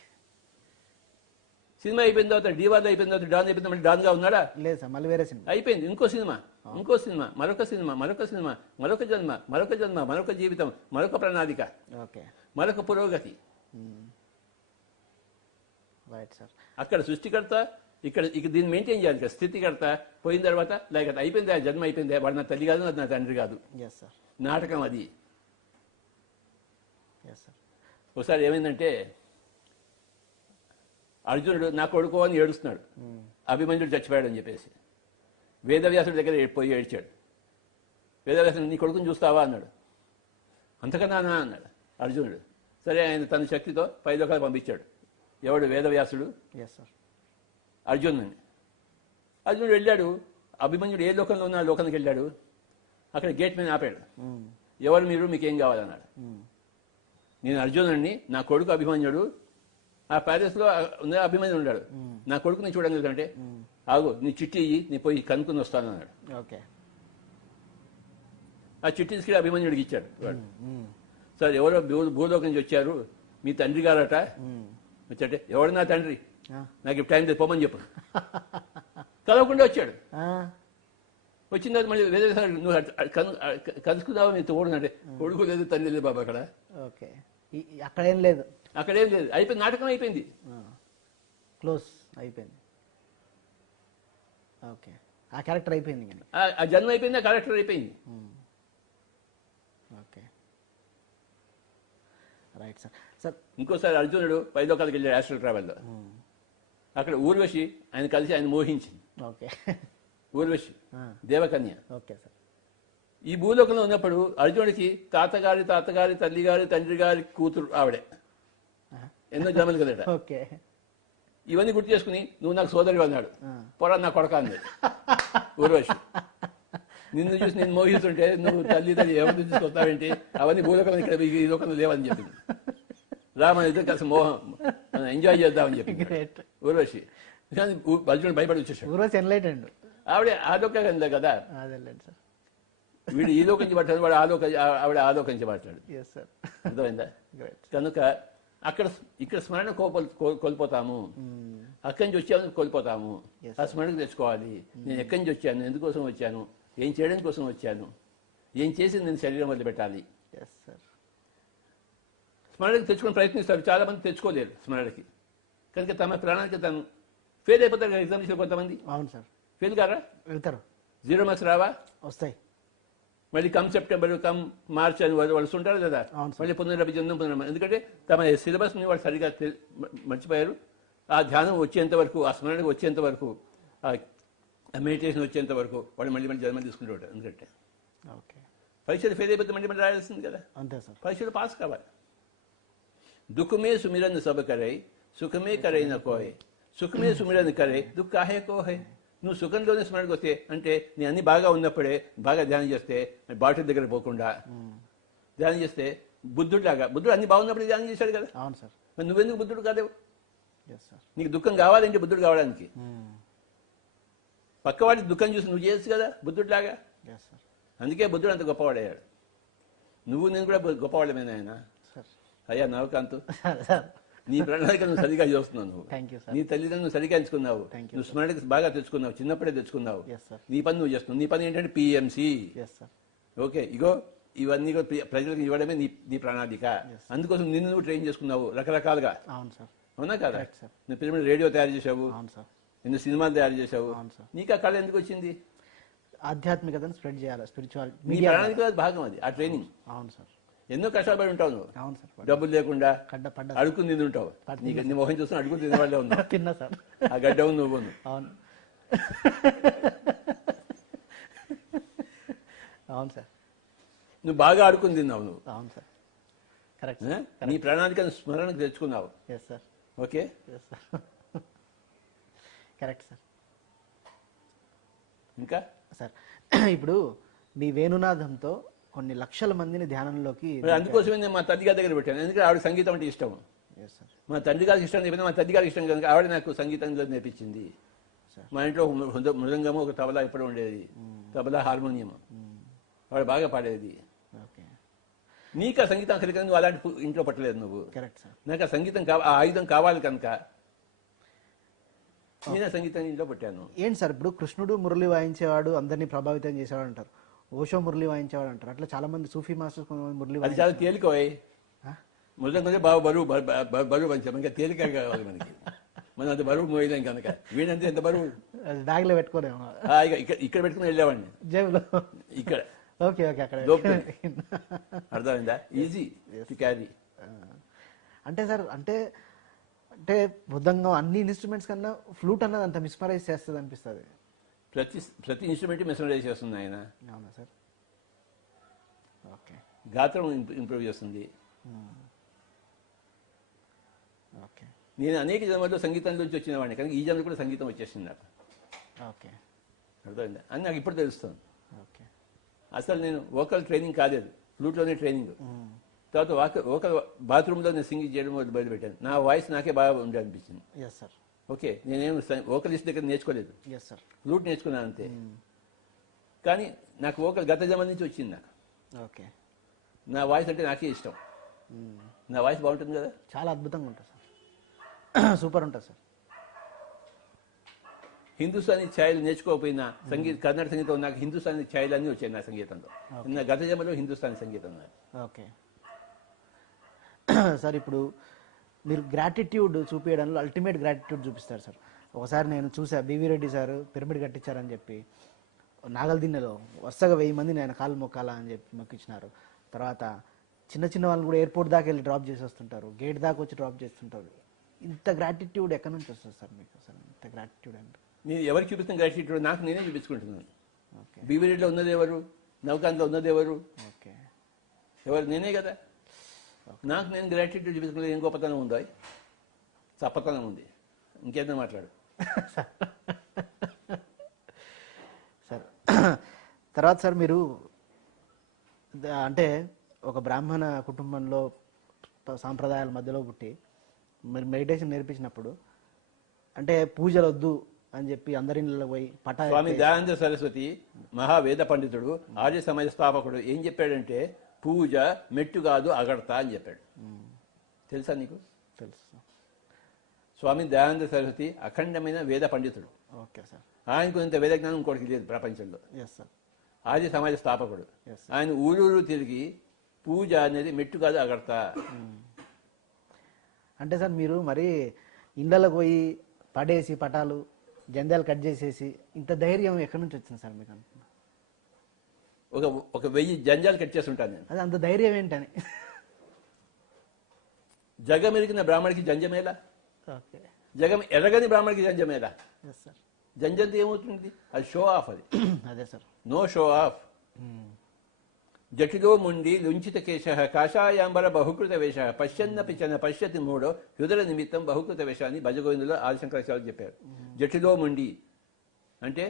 సినిమా అయిపోయిన తర్వాత, డీవార్లో అయిపోయిన తర్వాత, డాన్ అయిపోయిన మళ్ళీ డాన్గా ఉన్నాడా? లేదు సార్, మళ్ళీ వేరే సినిమా అయిపోయింది. ఇంకో సినిమా, ఇంకో సినిమా, మరొక సినిమా, మరొక సినిమా, మరొక జన్మ, మరొక జన్మ, మరొక జీవితం, మరొక ప్రణాళిక, ఓకే, మరొక పురోగతి. Right sir. అక్కడ సృష్టికర్త, ఇక్కడ దీన్ని మెయింటైన్ చేయాలి. ఇక్కడ స్థితికర్త, పోయిన తర్వాత లేక అయిపోయింది, ఆ జన్మ అయిపోయింది, వాడు నా తల్లి కాదు, అది నా తండ్రి కాదు. Yes sir. నాటకం అది. Yes sir. ఒకసారి ఏమైందంటే, అర్జునుడు నా కొడుకో అని ఏడుస్తున్నాడు, అభిమన్యుడు చచ్చిపోయాడు అని చెప్పేసి. వేదవ్యాసుడి దగ్గర పోయి ఏడ్చాడు. వేదవ్యాసుడు, నీ కొడుకుని చూస్తావా అన్నాడు. అంతకన్నా అన్నాడు అర్జునుడు. సరే, ఆయన తన శక్తితో పైలోకాలు పంపించాడు. ఎవడు? వేదవ్యాసుడు. Yes sir. అర్జునుడిని. అర్జునుడు వెళ్ళాడు. అభిమన్యుడు ఏ లోకంలో ఉన్న ఆ లోకానికి వెళ్ళాడు. అక్కడ గేట్ మీద ఆపాడు. ఎవరు మీరు? మీకేం కావాలన్నాడు. నేను అర్జునుడిని, నా కొడుకు అభిమన్యుడు. ఆ ప్యాలెస్లో ఉన్న అభిమన్యుడు ఉన్నాడు. నా కొడుకుని చూడగలుగుతాంటే, ఆగు, నీ చిట్టి ఇయ్యి, నీ పోయి కనుక్కుని వస్తాను అన్నాడు. ఓకే. ఆ చిట్టి తీసుకెళ్ళి అభిమన్యుడికి ఇచ్చాడు వాడు. సార్, ఎవరో భూలోకం నుంచి వచ్చారు, మీ తండ్రి గారట. వచ్చాటే, ఎవడు నా తండ్రి? నాకు ఇప్పుడు టైం లేదు, పోమని చెప్పు. కలవకుండా వచ్చాడు. వచ్చిన తర్వాత మళ్ళీ వేరే నువ్వు కలుసుకుందావా మీ తోడునంటే, కొడుకు లేదు, తండ్రి లేదు బాబా అక్కడ. ఓకే. అక్కడేం లేదు, అక్కడేం లేదు. అయిపోయింది, నాటకం అయిపోయింది, క్లోజ్ అయిపోయింది. ఓకే. ఆ క్యారెక్టర్ అయిపోయింది, ఆ జన్మ అయిపోయింది, ఆ క్యారెక్టర్ అయిపోయింది. Okay, right sir. సార్, ఇంకోసారి అర్జునుడు పైలోకాలకు వెళ్ళాడు యాస్ట్రల్ ట్రావెల్లో. అక్కడ ఊర్వశి ఆయన కలిసి ఆయన మోహించింది. ఓకే. ఊర్వశి దేవకన్య. Okay sir. ఈ భూలోకంలో ఉన్నప్పుడు అర్జునుడికి తాతగారి తల్లిగారి తండ్రి గారి కూతురు ఆవిడే. ఎన్నో జన్మలు కదట. ఓకే. ఇవన్నీ గుర్తు చేసుకుని, నువ్వు నాకు సోదరి అన్నాడు. పొరా నా కొడక అంది ఊర్వశి. నిన్ను చూసి నేను మోహిస్తుంటే నువ్వు తల్లి ఎవరిని తీసుకొస్తావేంటి? అవన్నీ భూలోకంలో ఇక్కడ ఈ లోకంలో లేవని చెప్పింది. మన ఇద్దరు కలిసి మనం ఎంజాయ్ చేద్దామని చెప్పింది ఊర్వశి. కానీ అర్జునుడు భయపడి వచ్చేసాడు. ఊర్వశి ఎన్లైటెండ్. ఆవిడ ఆలోకంగా కదా, సార్. వీడు ఈ లోకం నుంచి పట్టాడు, వాడు ఆవిడ ఆలోకం నుంచి పట్టాడు. అర్థమైందా? కనుక ఇక్కడ స్మరణ కోల్పోతాము. అక్కడి నుంచి వచ్చామని కోల్పోతాము. ఆ స్మరణకు తెచ్చుకోవాలి. నేను ఎక్కడి నుంచి వచ్చాను, ఎందుకోసం వచ్చాను, ఏం చేయడం కోసం వచ్చాను, ఏం చేసి నేను శరీరం వదిలిపెట్టాలి. స్మరణకి తెచ్చుకుని ప్రయత్నిస్తారు, చాలా మంది తెచ్చుకోలేరు స్మరణకి. కనుక తమ ప్రాణానికి తను ఫెయిల్ అయిపోతారు కదా ఎగ్జామ్స్లో కొంతమంది. అవును సార్. ఫెయిల్ కారా? వెళ్తారు. 0 మార్క్స్ రావా? వస్తాయి. మళ్ళీ సెప్టెంబర్ మార్చ్ అని వాళ్ళు వస్తుంటారు కదా. మళ్ళీ పునరభిజనం. ఎందుకంటే తమ సిలబస్ని వాళ్ళు సరిగా మర్చిపోయారు. ఆ ధ్యానం వచ్చేంత వరకు, ఆ స్మరణకు వచ్చేంత వరకు, ఆ మెడిటేషన్ వచ్చేంత వరకు వాళ్ళు మళ్ళీ జన్మ తీసుకుంటారు. ఎందుకంటే ఓకే, పరీక్షలు ఫెయిల్ అయిపోతే మళ్ళీ రాయాల్సింది కదా. అంతే సార్. పరీక్షలు పాస్ కావాలి. దుఃఖమే సుమిరన్ సబ కరై, సుఖమే కరై న కోయ్, సుఖమే సుమిరన్ కరై, దుఃఖ కాహే కోహే. నువ్వు సుఖంలోనే స్మరణకు వస్తే, అంటే నీ అన్ని బాగా ఉన్నప్పుడే బాగా ధ్యానం చేస్తే, బాటిల్ దగ్గర పోకుండా ధ్యానం చేస్తే బుద్ధుడిలాగా, బుద్ధుడు అన్ని బాగున్నప్పుడు ధ్యానం చేశాడు కదా. అవును సార్. మరి నువ్వెందుకు బుద్ధుడు కాదేవు? నీకు దుఃఖం కావాలంటే బుద్ధుడు కావడానికి పక్కవాడికి దుఃఖం చూసి నువ్వు చేయొచ్చు కదా బుద్ధుడిలాగా. అందుకే బుద్ధుడు అంత గొప్పవాడయ్యాడు. నువ్వు నేను కూడా గొప్పవాళ్ళమేనా ఆయన? అయ్యా నవకాంత్, నీ ప్రణాళిక నువ్వు సరిగా చేస్తున్నావు. నువ్వు నీ తల్లిదండ్రులు సరిగా ఎంచుకున్నావు. నువ్వు స్మరణకి బాగా తెచ్చుకున్నావు, చిన్నప్పుడే తెచ్చుకున్నావు. నీ పని నువ్వు చేస్తున్నావు. నీ పని ఏంటంటే పిఎంసి. ఓకే, ఇగో ఇవన్నీ ప్రజలకు ఇవ్వడమే నీ ప్రణాళిక. అందుకోసం నిన్ను నువ్వు ట్రైన్ చేసుకున్నావు రకరకాలుగా. అవునా కదా? నువ్వు పిల్లలు రేడియో తయారు చేసావు, నిన్ను సినిమాలు తయారు చేసావు. నీకు ఆ కళ ఎందుకు వచ్చింది? ఆధ్యాత్మికతను స్ప్రెడ్ చేయాలి, స్పిరిచువాలిటీ. నీ ప్రణాళిక భాగం అది, ఆ ట్రైనింగ్. అవును సార్. ఎన్నో కష్టపడి ఉంటావు నువ్వు. అవును సార్. డబ్బులు లేకుండా అడుక్కుని తిని ఉంటావు. నీ మొహం చూస్తున్నా అడుగుని తినే వాళ్ళే ఉన్నావు. తిన్నా సార్. ఆ గడ్డ ఉంది, నువ్వు. అవును. అవును సార్. నువ్వు బాగా ఆడుకుని తిన్నావు నువ్వు. అవును సార్, కరెక్ట్ ఆ? నీ ప్రణాళికను స్మరణకు తెచ్చుకున్నావు. Yes sir, okay, yes sir, correct sir. ఇంకా సార్ ఇప్పుడు మీ వేణునాదంతో కొన్ని లక్షల మందిని ధ్యానంలోకి. మరి అందుకోసమే నేను మా తల్లి గారి దగ్గర పెట్టాను. ఎందుకంటే ఆవిడ సంగీతం అంటే ఇష్టం. ఎస్ సార్, మా తండ్రి గారికి ఇష్టం చెప్పినా మా తల్లి గారికి ఇష్టం కనుక ఆవిడ నాకు సంగీతంలో నేర్పించింది. సార్. మా ఇంట్లో మృదంగము, ఒక తబలా ఎప్పుడు ఉండేది, తబలా హార్మోనియం. ఆవిడ బాగా పాడేది. ఓకే, నీకు ఆ సంగీతం కలిగి నువ్వు అలాంటి ఇంట్లో పట్టలేదు నువ్వు. Correct sir. నాకు ఆ సంగీతం ఆ ఆయుధం కావాలి కనుక నేను ఆ సంగీతాన్ని ఇంట్లో పెట్టాను. ఏంటి సార్ ఇప్పుడు కృష్ణుడు మురళి వాయించేవాడు, అందరినీ ప్రభావితం చేసేవాడు అంటారు, ఓషో మురళి వాయించేవాడు అంటారు. అట్లా చాలా మంది సూఫీ మాస్టర్స్ కొంతమంది మురళి అది చాలా తేలికోయ్. ఆ? మృదంగం బాగా బరువు పంచాం. ఇంకా తేలిక కావాలి మనకి. మనం అంత బరువు మోయలేం కనుక. వీడంతే ఎంత బరువు బ్యాగ్లో పెట్టుకోలేము, ఇక్కడ పెట్టుకుని వెళ్ళేవాడిని. జేబులో. ఇక్కడ ఓకే ఓకే, అక్కడ అర్థమైందా? Easy to carry. అంటే సార్, అంటే అంటే మృదంగం అన్ని ఇన్స్ట్రుమెంట్స్ కన్నా ఫ్లూట్ అన్నది అంత మిస్మరైజ్ చేస్తుంది అనిపిస్తుంది. ప్రతి ఇన్స్ట్రుమెంట్ మెసరైజ్ చేస్తుంది ఆయన. అవునా సార్? ఓకే గాత్రం ఇంప్రూవ్ చేస్తుంది. ఓకే నేను అనేక జన్మల్లో సంగీతం నుంచి వచ్చిన వాడిని కనుక ఈ జన్మ కూడా సంగీతం వచ్చేసింది నాకు. ఓకే అర్థమైందా అని నాకు ఇప్పుడు తెలుస్తుంది. ఓకే అసలు నేను వోకల్ ట్రైనింగ్ కాలేదు, ఫ్లూట్లోనే ట్రైనింగ్. తర్వాత వోకల్ బాత్రూంలో నేను సింగింగ్ చేయడం మొదలుపెట్టాను. నా వాయిస్ నాకే బాగా ఉండే అనిపించింది. ఎస్ సార్, ఓకే, నేనేం వోకలిస్ట్ దగ్గర నేర్చుకోలేదు, ఎస్ సార్. ఫ్లూట్ నేర్చుకున్నాను అంతే. కానీ నాకు వోకల్ గత జన్మ నుంచి వచ్చింది నాకు. ఓకే, నా వాయిస్ అంటే నాకే ఇష్టం. నా వాయిస్ బాగుంటుంది కదా. చాలా అద్భుతంగా ఉంటుంది సార్, సూపర్ ఉంటుంది సార్. హిందుస్థానీ ఛాయలు నేర్చుకోకపోయినా కర్ణాటక సంగీతం నాకు హిందుస్థానీ ఛాయలు అన్నీ వచ్చాయి నా సంగీతంలో. నా గత జన్మలో హిందుస్థానీ సంగీతం నాకు. ఓకే సార్, ఇప్పుడు మీరు గ్రాటిట్యూడ్ చూపించడంలో అల్టిమేట్ గ్రాటిట్యూడ్ చూపిస్తారు సార్. ఒకసారి నేను చూసా, బివి రెడ్డి సార్ పిరమిడ్ కట్టించారని చెప్పి నాగల్దిన్నెలో వరుసగా 1000 మంది నేను కాలు మొక్కాలా అని చెప్పి మొక్కించినారు. తర్వాత చిన్న చిన్న వాళ్ళని కూడా ఎయిర్పోర్ట్ దాకా వెళ్ళి డ్రాప్ చేసి వస్తుంటారు, గేట్ దాకా వచ్చి డ్రాప్ చేస్తుంటారు. ఇంత గ్రాటిట్యూడ్ ఎక్కడి నుంచి వస్తుంది సార్ మీకు? అసలు ఇంత గ్రాటిట్యూడ్ అంటే నేను ఎవరికి చూపిస్తాను గ్రాటిట్యూడ్? నాకు నేనే చూపించుకుంటున్నాను. ఓకే బీవీరెడ్డిలో ఉన్నది ఎవరు? నవకాంత్లో ఉన్నది ఎవరు? ఓకే ఎవరు? నేనే కదా. నాకు నేను గ్రాటిట్యూడ్ చూపించుకునేది ఏం గొప్పతనం ఉందో? చప్పతనం ఉంది. ఇంకేదో మాట్లాడు సార్. తర్వాత సార్, మీరు అంటే ఒక బ్రాహ్మణ కుటుంబంలో సాంప్రదాయాల మధ్యలో పుట్టి మీరు మెడిటేషన్ నేర్పించినప్పుడు అంటే పూజలు వద్దు అని చెప్పి అందరిలో పోయి స్వామి దయానంద సరస్వతి మహావేద పండితుడు, ఆర్య సమాజ స్థాపకుడు ఏం చెప్పాడంటే పూజ మెట్టు కాదు అగడతా అని చెప్పాడు. తెలుసా నీకు? తెలుసు. స్వామి దయానంద సరస్వతి అఖండమైన వేద పండితుడు. Okay sir. ఆయనకు ఇంత వేద జ్ఞానం ఇంకోటికి లేదు ప్రపంచంలో. Yes sir. ఆర్య సమాజ స్థాపకుడు. ఆయన ఊరూరు తిరిగి పూజ అనేది మెట్టు కాదు అగడతా. అంటే సార్, మీరు మరి ఇళ్ళకు పోయి పడేసి పటాలు జంధ్యాలు కట్ చేసేసి ఇంత ధైర్యం ఎక్కడి నుంచి వచ్చింది సార్ మీకు? అనుకున్నా ఒక 1000 జంజాలు కట్ చేస్తుంటాను నేను. అది అంత ధైర్యం ఏంటని. జగమెరిగిన బ్రాహ్మడికి జంజమేలా? ఓకే. జగం ఎరగని బ్రాహ్మడికి జంజమేలా? Yes sir. జంజంతో ఏమవుతుంది? అది షో ఆఫ్. అది అదే సార్. No show off. జటిలో ముండి లుంచిత కేశ కాషాయాంబర బహుకృత వేష పశ్చన్న పిచన పశ్యతి మూడో యుదర నిమిత్తం బహుకృత వేష అని భజగోవిందులో ఆదిశంకరాచార్యులు చెప్పారు. జటిలో ముండి అంటే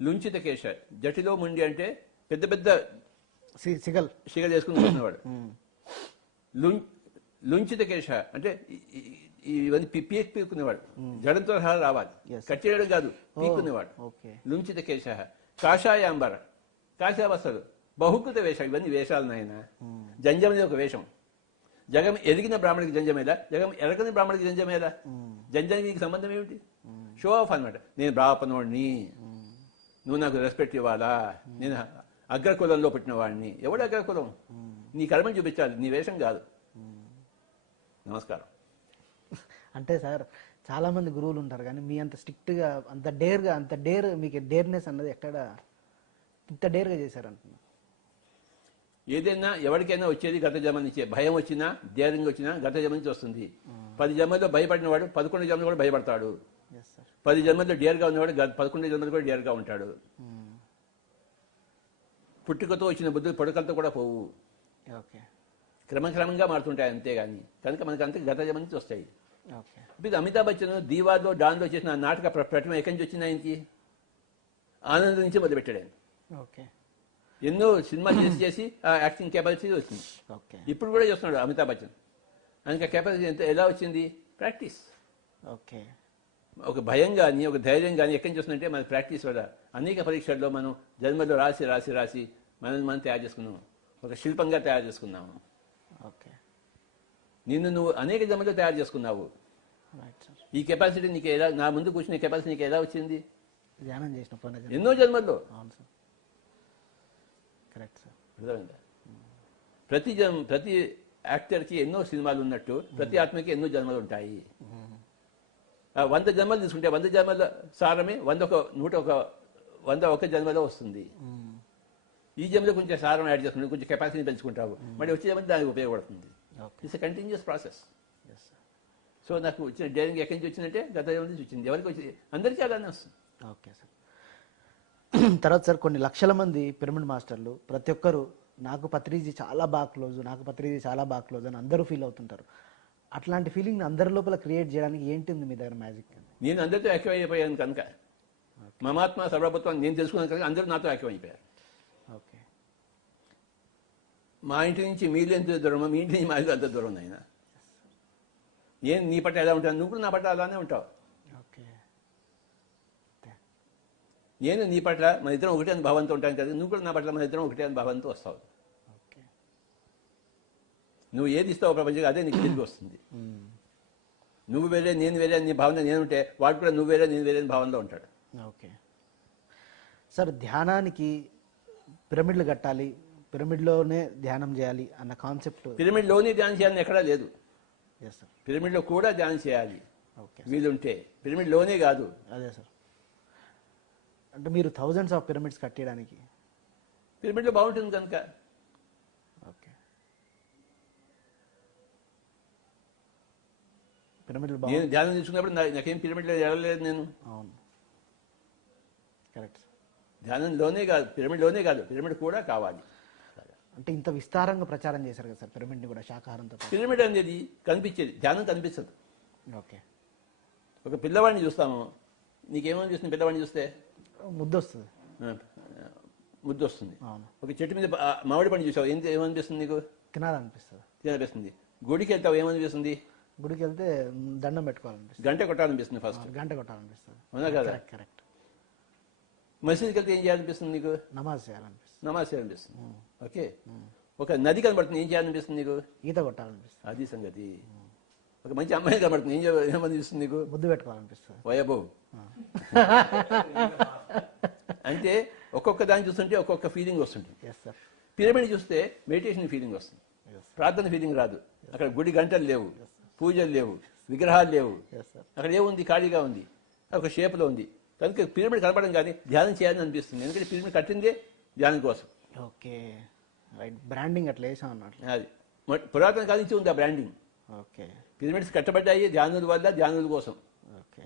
లుంచిత కేశ. జటిలో ముండి అంటే పెద్ద పెద్ద సిగల్ వేసుకుని కూర్చున్నవాడు. లుంచిత కేశ అంటే ఇవన్నీ పీక్కునేవాడు. జడంతో రావాలి, కట్ చేయడం కాదు, పీక్కునేవాడు. లుంచిత కేశ. కాషాయాంబర కాశావస్థలు బహుకృత వేషం. ఇవన్నీ వేషాలు నాయన. జంజం అనేది ఒక వేషం. జగం ఎదిగిన బ్రాహ్మడికి జంజమేలా, జగం ఎరగని బ్రాహ్మడికి జంజమేలా? జంజానికి నీకు సంబంధం ఏమిటి? షో ఆఫ్ అనమాట. నేను బ్రాహ్మణుడిని, నువ్వు నాకు రెస్పెక్ట్ ఇవ్వాలా, నేను అగ్రకులంలో పుట్టిన వాడిని. ఎవడు అగ్రకులం? నీ కర్మని చూపించాలి, నీ వేషం కాదు. నమస్కారం. అంటే సార్, చాలా మంది గురువులు ఉంటారు కానీ మీ అంత స్ట్రిక్ట్గా అంత డేర్గా మీకు డేర్నెస్ అన్నది ఎక్కడ ఇంత డేర్గా చేశారంటున్నా? ఏదైనా ఎవరికైనా వచ్చేది గత జన్మ నుంచే. భయం వచ్చినా ధైర్యం వచ్చినా గత జన్మ నుంచి వస్తుంది. 10 జన్మల్లో భయపడిన వాడు 11 జన్మలో కూడా భయపడతాడు. 10 జన్మల్లో డేర్గా ఉన్నవాడు 11 జన్మలో కూడా డేర్గా ఉంటాడు. పుట్టుకతో వచ్చిన బుద్ధులు పడుకలతో కూడా పోవు, ఓకే క్రమక్రమంగా మారుతుంటాయి అంతేగాని. కనుక మనకు అంతే గత జన్మ నుంచి వస్తాయి. ఓకే ఇప్పుడు అమితాబ్ బచ్చన్ దీవాలో డాన్లో చేసిన ఆ నాటక ప్రతిమ ఎక్కడి నుంచి వచ్చింది ఆయనకి? ఆనందం నుంచి మొదలుపెట్టాడు ఆయన. ఓకే ఎన్నో సినిమాలు చేసి ఆ యాక్టింగ్ కెపాసిటీ వచ్చింది. ఓకే ఇప్పుడు కూడా చేస్తున్నాడు అమితాబ్ బచ్చన్. ఆయనకి కెపాసిటీ ఎలా వచ్చింది? ప్రాక్టీస్. ఓకే ఒక భయం కానీ ఒక ధైర్యం కానీ ఎక్కడి నుంచి వస్తుందంటే మన ప్రాక్టీస్ వల్ల. అనేక పరీక్షల్లో మనం జన్మలో రాసి రాసి రాసి మనల్ని మనం తయారు చేసుకున్నాము, ఒక శిల్పంగా తయారు చేసుకున్నాము. ఓకే నిన్ను నువ్వు అనేక జన్మలో తయారు చేసుకున్నావు. Right sir. ఈ కెపాసిటీ నీకు ఎలా, నా ముందు కూర్చునే కెపాసిటీ నీకు ఎలా వచ్చింది? ధ్యానం చేసిన పని. ఎన్నో జన్మల్లో. అవును సార్, కరెక్ట్ సార్. అర్థమైందా? ప్రతి యాక్టర్కి ఎన్నో సినిమాలు ఉన్నట్టు ప్రతి ఆత్మకి ఎన్నో జన్మలు ఉంటాయి. 100 జన్మలు తీసుకుంటే 100 జన్మల సారమే 101 జన్మలో వస్తుంది. ఈ జన్మలో కొంచెం సారం యాడ్ చేసుకుంటే కొంచెం కెపాసిటీ పెంచుకుంటావు, మళ్ళీ వచ్చే జన్మ దానికి ఉపయోగపడుతుంది. It's a continuous process. So నాకు వచ్చిన డైరింగ్ ఎక్కడి నుంచి వచ్చిందంటే గత జన్మ నుంచి వచ్చింది. ఎవరికి వచ్చింది? అందరికీ అలానే వస్తుంది. Okay sir. తర్వాత సార్, కొన్ని లక్షల మంది పిరమిడ్ మాస్టర్లు ప్రతి ఒక్కరు నాకు పత్రిజీ చాలా బాగా క్లోజ్, నాకు పత్రిజీ చాలా బాగా క్లోజ్ అని అందరూ ఫీల్ అవుతుంటారు. అట్లాంటి ఫీలింగ్ అందరి లోపల క్రియేట్ చేయడానికి ఏంటి మీ దగ్గర మ్యాజిక్? నేను అందరితో యాక్టివ్ అయిపోయాను కనుక, మమాత్మ సర్వభూత్వం నేను తెలుసుకున్నాను కనుక అందరూ నాతో యాక్టివ్ అయిపోయారు. ఓకే. మా ఇంటి నుంచి మీరు ఎంత దూరం, మీ ఇంటి నుంచి మా ఇంటి అంత దూరం అయినా నేను నీ పట్ల ఎలా ఉంటాను, నువ్వు కూడా నా పట్ల అలానే ఉంటావు. ఓకే. నేను నీ పట్ల మన ఇద్దరం ఒకటే అని భావంతో ఉంటాను కదా, నువ్వు కూడా నా పట్ల మన ఇద్దరం ఒకటే అని భావంతో వస్తావు. ఓకే. నువ్వు ఏది ఇస్తావు ప్రపంచంగా అదే నీకు తిరిగి వస్తుంది. నువ్వు వేరే నేను వేరే అని నీ భావన నేనుంటే వాడు కూడా నువ్వు వేరే నేను వేరే అని భావనలో ఉంటాడు. Okay sir. ధ్యానానికి పిరమిడ్లు కట్టాలి, పిరమిడ్లోనే ధ్యానం చేయాలి అన్న కాన్సెప్ట్ పిరమిడ్లోనే ధ్యానం చేయాలని ఎక్కడా లేదు. Yes sir. పిరమిడ్లో కూడా ధ్యానం చేయాలి ఓకే. వీలుంటే, పిరమిడ్లోనే కాదు. అదే సార్, అంటే మీరు థౌజండ్స్ ఆఫ్ పిరమిడ్స్ కట్టడానికి పిరమిడ్లో బాగుంటుంది కనుక. ఓకే. పిరమిడ్లు నేను ధ్యానం తీసుకున్నప్పుడు నాకేం పిరమిడ్లో వెళ్ళలేదు నేను. అవును, కరెక్ట్. ధ్యానంలోనే కాదు, పిరమిడ్లోనే కాదు, పిరమిడ్ కూడా కావాలి. అంటే ఇంత విస్తారంగా ప్రచారం చేశారు కదా సార్ పిరమిడ్ని కూడా, శాకాహారంతో పాటు. పిరమిడ్ అనేది కనిపించేది, ధ్యానం కనిపించదు. ఓకే. ఒక పిల్లవాడిని చూస్తాము, నీకేమనిపిస్తుంది పిల్లవాడిని చూస్తే? ముద్దు వస్తుంది. ముద్దు వస్తుంది. అవును. ఒక చెట్టు మీద మామిడి పండు చూసావు, ఏమనిపిస్తుంది నీకు? తినాలనిపిస్తుంది. తినాలనిపిస్తుంది. గుడికి వెళ్తావు, ఏమనిపిస్తుంది? గుడికి వెళ్తే దండం పెట్టుకోవాలనిపిస్తుంది, గంట కొట్టాలనిపిస్తుంది ఫస్ట్. గంట కొట్టాలనిపిస్తుంది. అవునా కదా? కరెక్ట్. మసీదుకి వెళ్తే ఏం చేయాలనిపిస్తుంది నీకు? నమాజ్ చేయాలనిపిస్తుంది. నమాజ్ చేయాలనిపిస్తుంది. ఓకే. ఒక నది కనబడుతుంది, ఏం చేయాలనిపిస్తుంది నీకు? ఈత కొట్టాలనిపిస్తుంది. అది సంగతి. ఒక మంచి అమ్మాయి కనబడుతుంది, ఏమనిపిస్తుంది నీకు? ముద్దు పెట్టుకోవాలనిపిస్తుంది. వయబో. అంటే ఒక్కొక్క దాన్ని చూస్తుంటే ఒక్కొక్క ఫీలింగ్ వస్తుంటుంది. Yes sir. పిరమిడ్ చూస్తే మెడిటేషన్ ఫీలింగ్ వస్తుంది, ప్రార్థన ఫీలింగ్ రాదు. అక్కడ గుడి గంటలు లేవు, పూజలు లేవు, విగ్రహాలు లేవు. Yes sir. అక్కడ ఏముంది? ఖాళీగా ఉంది, ఒక షేప్లో ఉంది. కనుక పిరమిడ్ కనపడడం కానీ ధ్యానం చేయాలని అనిపిస్తుంది. ఎందుకంటే పిరమిడ్ కట్టిందే ధ్యానం కోసం. Okay, right. బ్రాండింగ్ అట్లా వేసాం అన్నట్లు. అది పురాతన కాలం నుంచి ఉంది ఆ బ్రాండింగ్. ఓకే. పిరమిడ్స్ కట్టబడ్డాయి ధ్యానుల వల్ల, ధ్యానుల కోసం. ఓకే.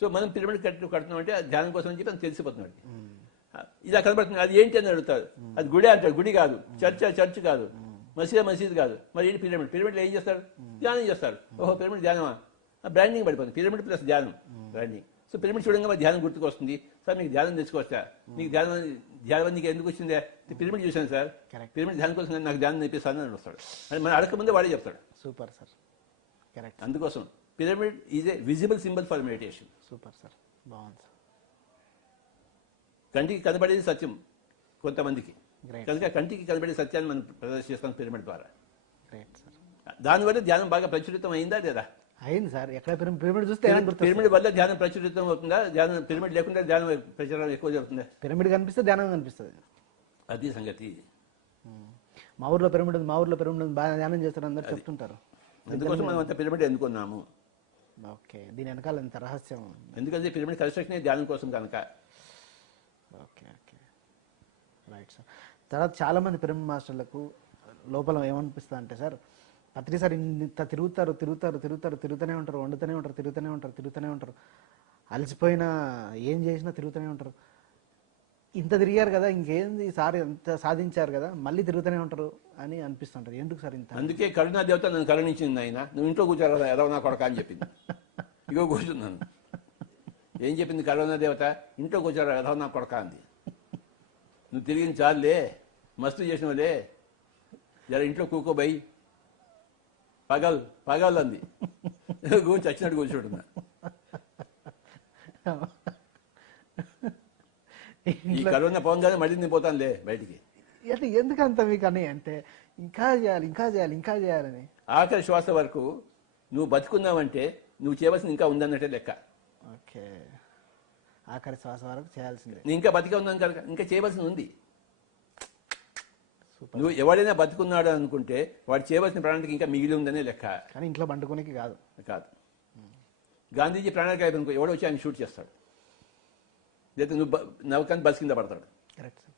సో మనం పిరమిడ్ కడుతున్నాం అంటే అది ధ్యానం కోసం అని చెప్పి అది తెలిసిపోతున్నాడు. ఇలా కనబడుతుంది, అది ఏంటి అని అడుగుతారు. అది గుడి అంటారు, గుడి కాదు. చర్చ్ కాదు, మసీదు కాదు. మరి ఏంటి పిరమిడ్? పిరమిడ్లో ఏం చేస్తారు? ధ్యానం చేస్తారు. ఓహో, పిరమిడ్ ధ్యానమా? బ్రాండింగ్ పడిపోతుంది. పిరమిడ్ ప్లస్ ధ్యానం, బ్రాండింగ్. సో పిరమిడ్ చూడంగా మరి ధ్యానం గుర్తుకొస్తుంది. సార్ మీకు ధ్యానం తెచ్చుకోవచ్చా? నీకు ధ్యానం నీకు ఎందుకు వచ్చిందే? పిరమిడ్ చూశాను సార్, పిరమిడ్ ధ్యానం కోసం నాకు ధ్యానం నేర్పిస్తాను అని వస్తాడు. అని మన అడగకముందే వాడే చెప్తాడు. Super sir, correct. అందుకోసం pyramid is a visible symbol for meditation. Super sir, బాగుంది సార్. కంటికి కనబడేది సత్యం కొంతమందికి, గ్రేట్. కనుక కంటికి కనబడే సత్యాన్ని మనం ప్రదర్శిస్తాం పిరమిడ్ ద్వారా. Great sir. దానివల్ల ధ్యానం బాగా ప్రచురితం అయిందా లేదా? అయింది సార్. ఎక్కడ పిరమిడ్ చూస్తే పిరమిడ్ వల్ల ధ్యానం ప్రచురితం అవుతుందా? ధ్యానం పిరమిడ్ లేకుండా ధ్యానం ప్రచారం ఎక్కువ జరుగుతుందా? పిరమిడ్ కనిపిస్తే ధ్యానం కనిపిస్తుంది. అది సంగతి. మా ఊర్లో పిరమిడ్ ఉంది, మా ఊర్లో పిరమిడ్ ఉంది, బాగా ధ్యానం చేస్తారు అందరు చెప్తుంటారు. అందుకోసం మనం అంత పిరమిడ్ ఎన్నుకున్నాము. ఓకే, దీని వెనకాల ఇంత రహస్యం. ఎందుకంటే పిరమిడ్ కన్స్ట్రక్షన్ ధ్యానం కోసం కనుక. Okay okay, right sir. తర్వాత చాలామంది పిరమిడ్ మాస్టర్లకు లోపల ఏమనిపిస్తుంది అంటే సార్, ప్రతిసారి ఇంత తిరుగుతూనే ఉంటారు, వండుతూనే ఉంటారు, అలసిపోయినా ఏం చేసినా తిరుగుతూనే ఉంటారు. ఇంత తిరిగారు కదా, ఇంకేంది సార్ ఎంత సాధించారు కదా, మళ్ళీ తిరుగుతూనే ఉంటారు అని అనిపిస్తుంటారు. ఎందుకు సార్ ఇంత? అందుకే కరుణా దేవత నన్ను కరుణించింది ఆయన. నువ్వు ఇంట్లో కూర్చోరా ఎదవ నా కొడక అని చెప్పింది. ఇగో కూర్చున్నాను. ఏం చెప్పింది కరుణా దేవత? ఇంట్లో కూర్చోరా ఎదవ నా కొడక అంది. నువ్వు తిరిగింది చాలులే, మస్తు చేసినవులే, జర ఇంట్లో కూకోబోయి పగల్ అంది. కూర్చొని చచ్చినట్టు కూర్చోడున్నా. ఈ కరోనా పోగానే మళ్ళీ నేను పోతానులే బయటికి. అంటే ఎందుకంత మీకు అని అంటే ఇంకా చేయాలి ఇంకా చేయాలి ఇంకా చేయాలని. ఆఖరి శ్వాస వరకు నువ్వు బతుకున్నావంటే నువ్వు చేయవలసింది ఇంకా ఉందన్నట్టే లెక్క. ఓకే, ఆఖరి శ్వాస వరకు చేయాల్సిందే. నేను ఇంకా బతికే ఉన్నాను కనుక ఇంకా చేయవలసింది ఉంది. నువ్వు ఎవడైనా బతుకున్నాడు అనుకుంటే వాడు చేయవలసిన ప్రాణానికి ఇంకా మిగిలి ఉందనే లెక్క. కానీ ఇంట్లో పండుకోనికి కాదు. గాంధీజీ ప్రాణానికి అయిపోయింది, ఎవడో వచ్చి ఆయన షూట్ చేస్తాడు, లేదా నువ్వు నౌకాన్ని బస్ కింద పడతాడు, కరెక్ట్ సార్,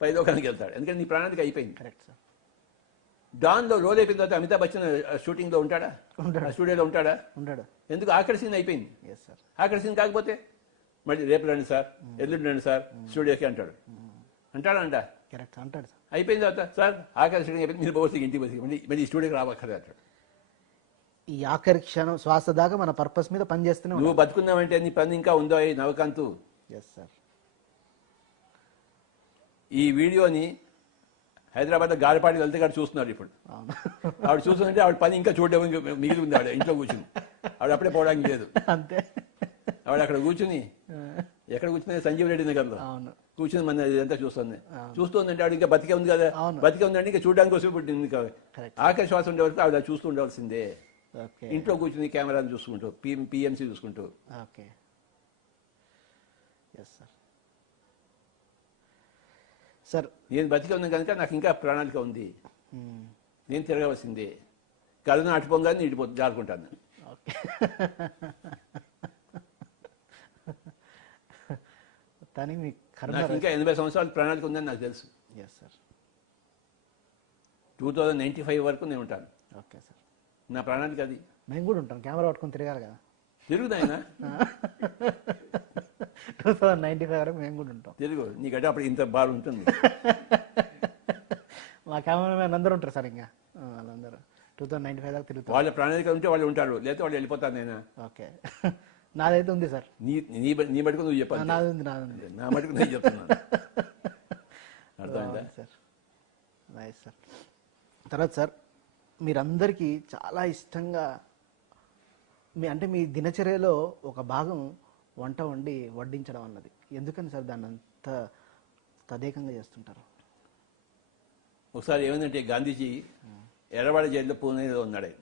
పైలోకానికి వెళ్తాడు. ఎందుకంటే నీ ప్రాణానికి అయిపోయింది. Correct sir. డాన్లో రోల్ అయిపోయిన తర్వాత అమితాబ్ బచ్చన్ షూటింగ్లో ఉంటాడా? స్టూడియోలో ఉంటాడా? ఉంటాడు. ఎందుకు? ఆకర్షణ అయిపోయింది. సార్, ఆకర్షణ కాకపోతే మళ్ళీ రేపు రండి సార్, ఎల్లుండి రండి సార్ స్టూడియోకి అంటాడు. అంటాడంట? కరెక్ట్, అంటాడు సార్. అయిపోయిన తర్వాత సార్ ఆకర్షణ అయిపోయింది, మీరు పోసి ఇంటికి పోసి మళ్ళీ స్టూడియోకి రావక్కర్లేదు అంటాడు. ఈ ఆఖరి క్షణం శ్వాస దాకా మన పర్పస్ మీద పనిచేస్తూనే నువ్వు బతుకున్నావంటే నీ పని ఇంకా ఉందో నవకాంతు. Yes sir. ఈ వీడియోని హైదరాబాద్ గాలిపాటి వెళ్తే గారు చూస్తున్నారు ఇప్పుడు. ఆవిడ చూస్తుంటే ఆవిడ పని ఇంకా చూడడం మిగిలి ఉంది. ఆవిడ ఇంట్లో కూర్చుని, ఆవిడ అప్పుడే పోవడానికి లేదు. అంతే. ఆవిడ అక్కడ కూర్చుని, ఎక్కడ కూర్చుని సంజీవ్ రెడ్డి నగర్లో కూర్చుని మన ఇదంతా చూస్తుందంటే ఆవిడ ఇంకా బతికే ఉంది కదా, బతికే ఉందంటే ఇంకా చూడడానికి కోసం పుట్టింది కదా. ఆఖరి శ్వాస ఉండే వరకు ఆవిడ చూస్తూ ఉండవలసిందే. ఇంట్లో కూర్చుని కెమెరాను చూసుకుంటూ, పిఎంసీ చూసుకుంటూ. Okay, yes sir. సార్, నేను బతికే ఉంది కనుక నాకు ఇంకా ప్రణాళిక ఉంది, నేను తిరగవలసిందే. కరోనా అటుపోగానే జారుకుంటాను. ఓకే, కానీ నాకు ఇంకా 80 సంవత్సరాల ప్రణాళిక ఉందని నాకు తెలుసు. Yes sir. 2095 వరకు నేను ఉంటాను. ఓకే సార్, నా ప్రణాళిక అది. మేము కూడా ఉంటాం, కెమెరా పట్టుకొని తిరగాలి కదా. తిరుగుదాయినా 2095 వరకు మేము కూడా ఉంటాం. తిరుగు, నీకంటే అప్పుడు ఇంత బాగా ఉంటుంది. మా కెమెరామెన్ అందరూ ఉంటారు సార్, ఇంకా వాళ్ళందరూ 2095 దాకా తిరుగుతారు. వాళ్ళ ప్రణాళిక ఉంటే వాళ్ళు ఉంటారు, లేకపోతే వాళ్ళు వెళ్ళిపోతాను నేను. ఓకే, నాదైతే ఉంది సార్. నీ మటుకు నువ్వు చెప్పాలి. నాది ఉంది. నా మటుకు నేను చెప్తున్నాను. అర్థమైందా సార్? Nice sir. తర్వాత సార్, మీరందరికీ చాలా ఇష్టంగా అంటే మీ దినచర్యలో ఒక భాగం వంట వండి వడ్డించడం అన్నది. ఎందుకని సార్ దాన్ని అంత తదేకంగా చేస్తుంటారు? ఒకసారి ఏమైందంటే గాంధీజీ ఎర్రవాడ జైల్లో పూణేలో ఉన్నాడు. ఆయన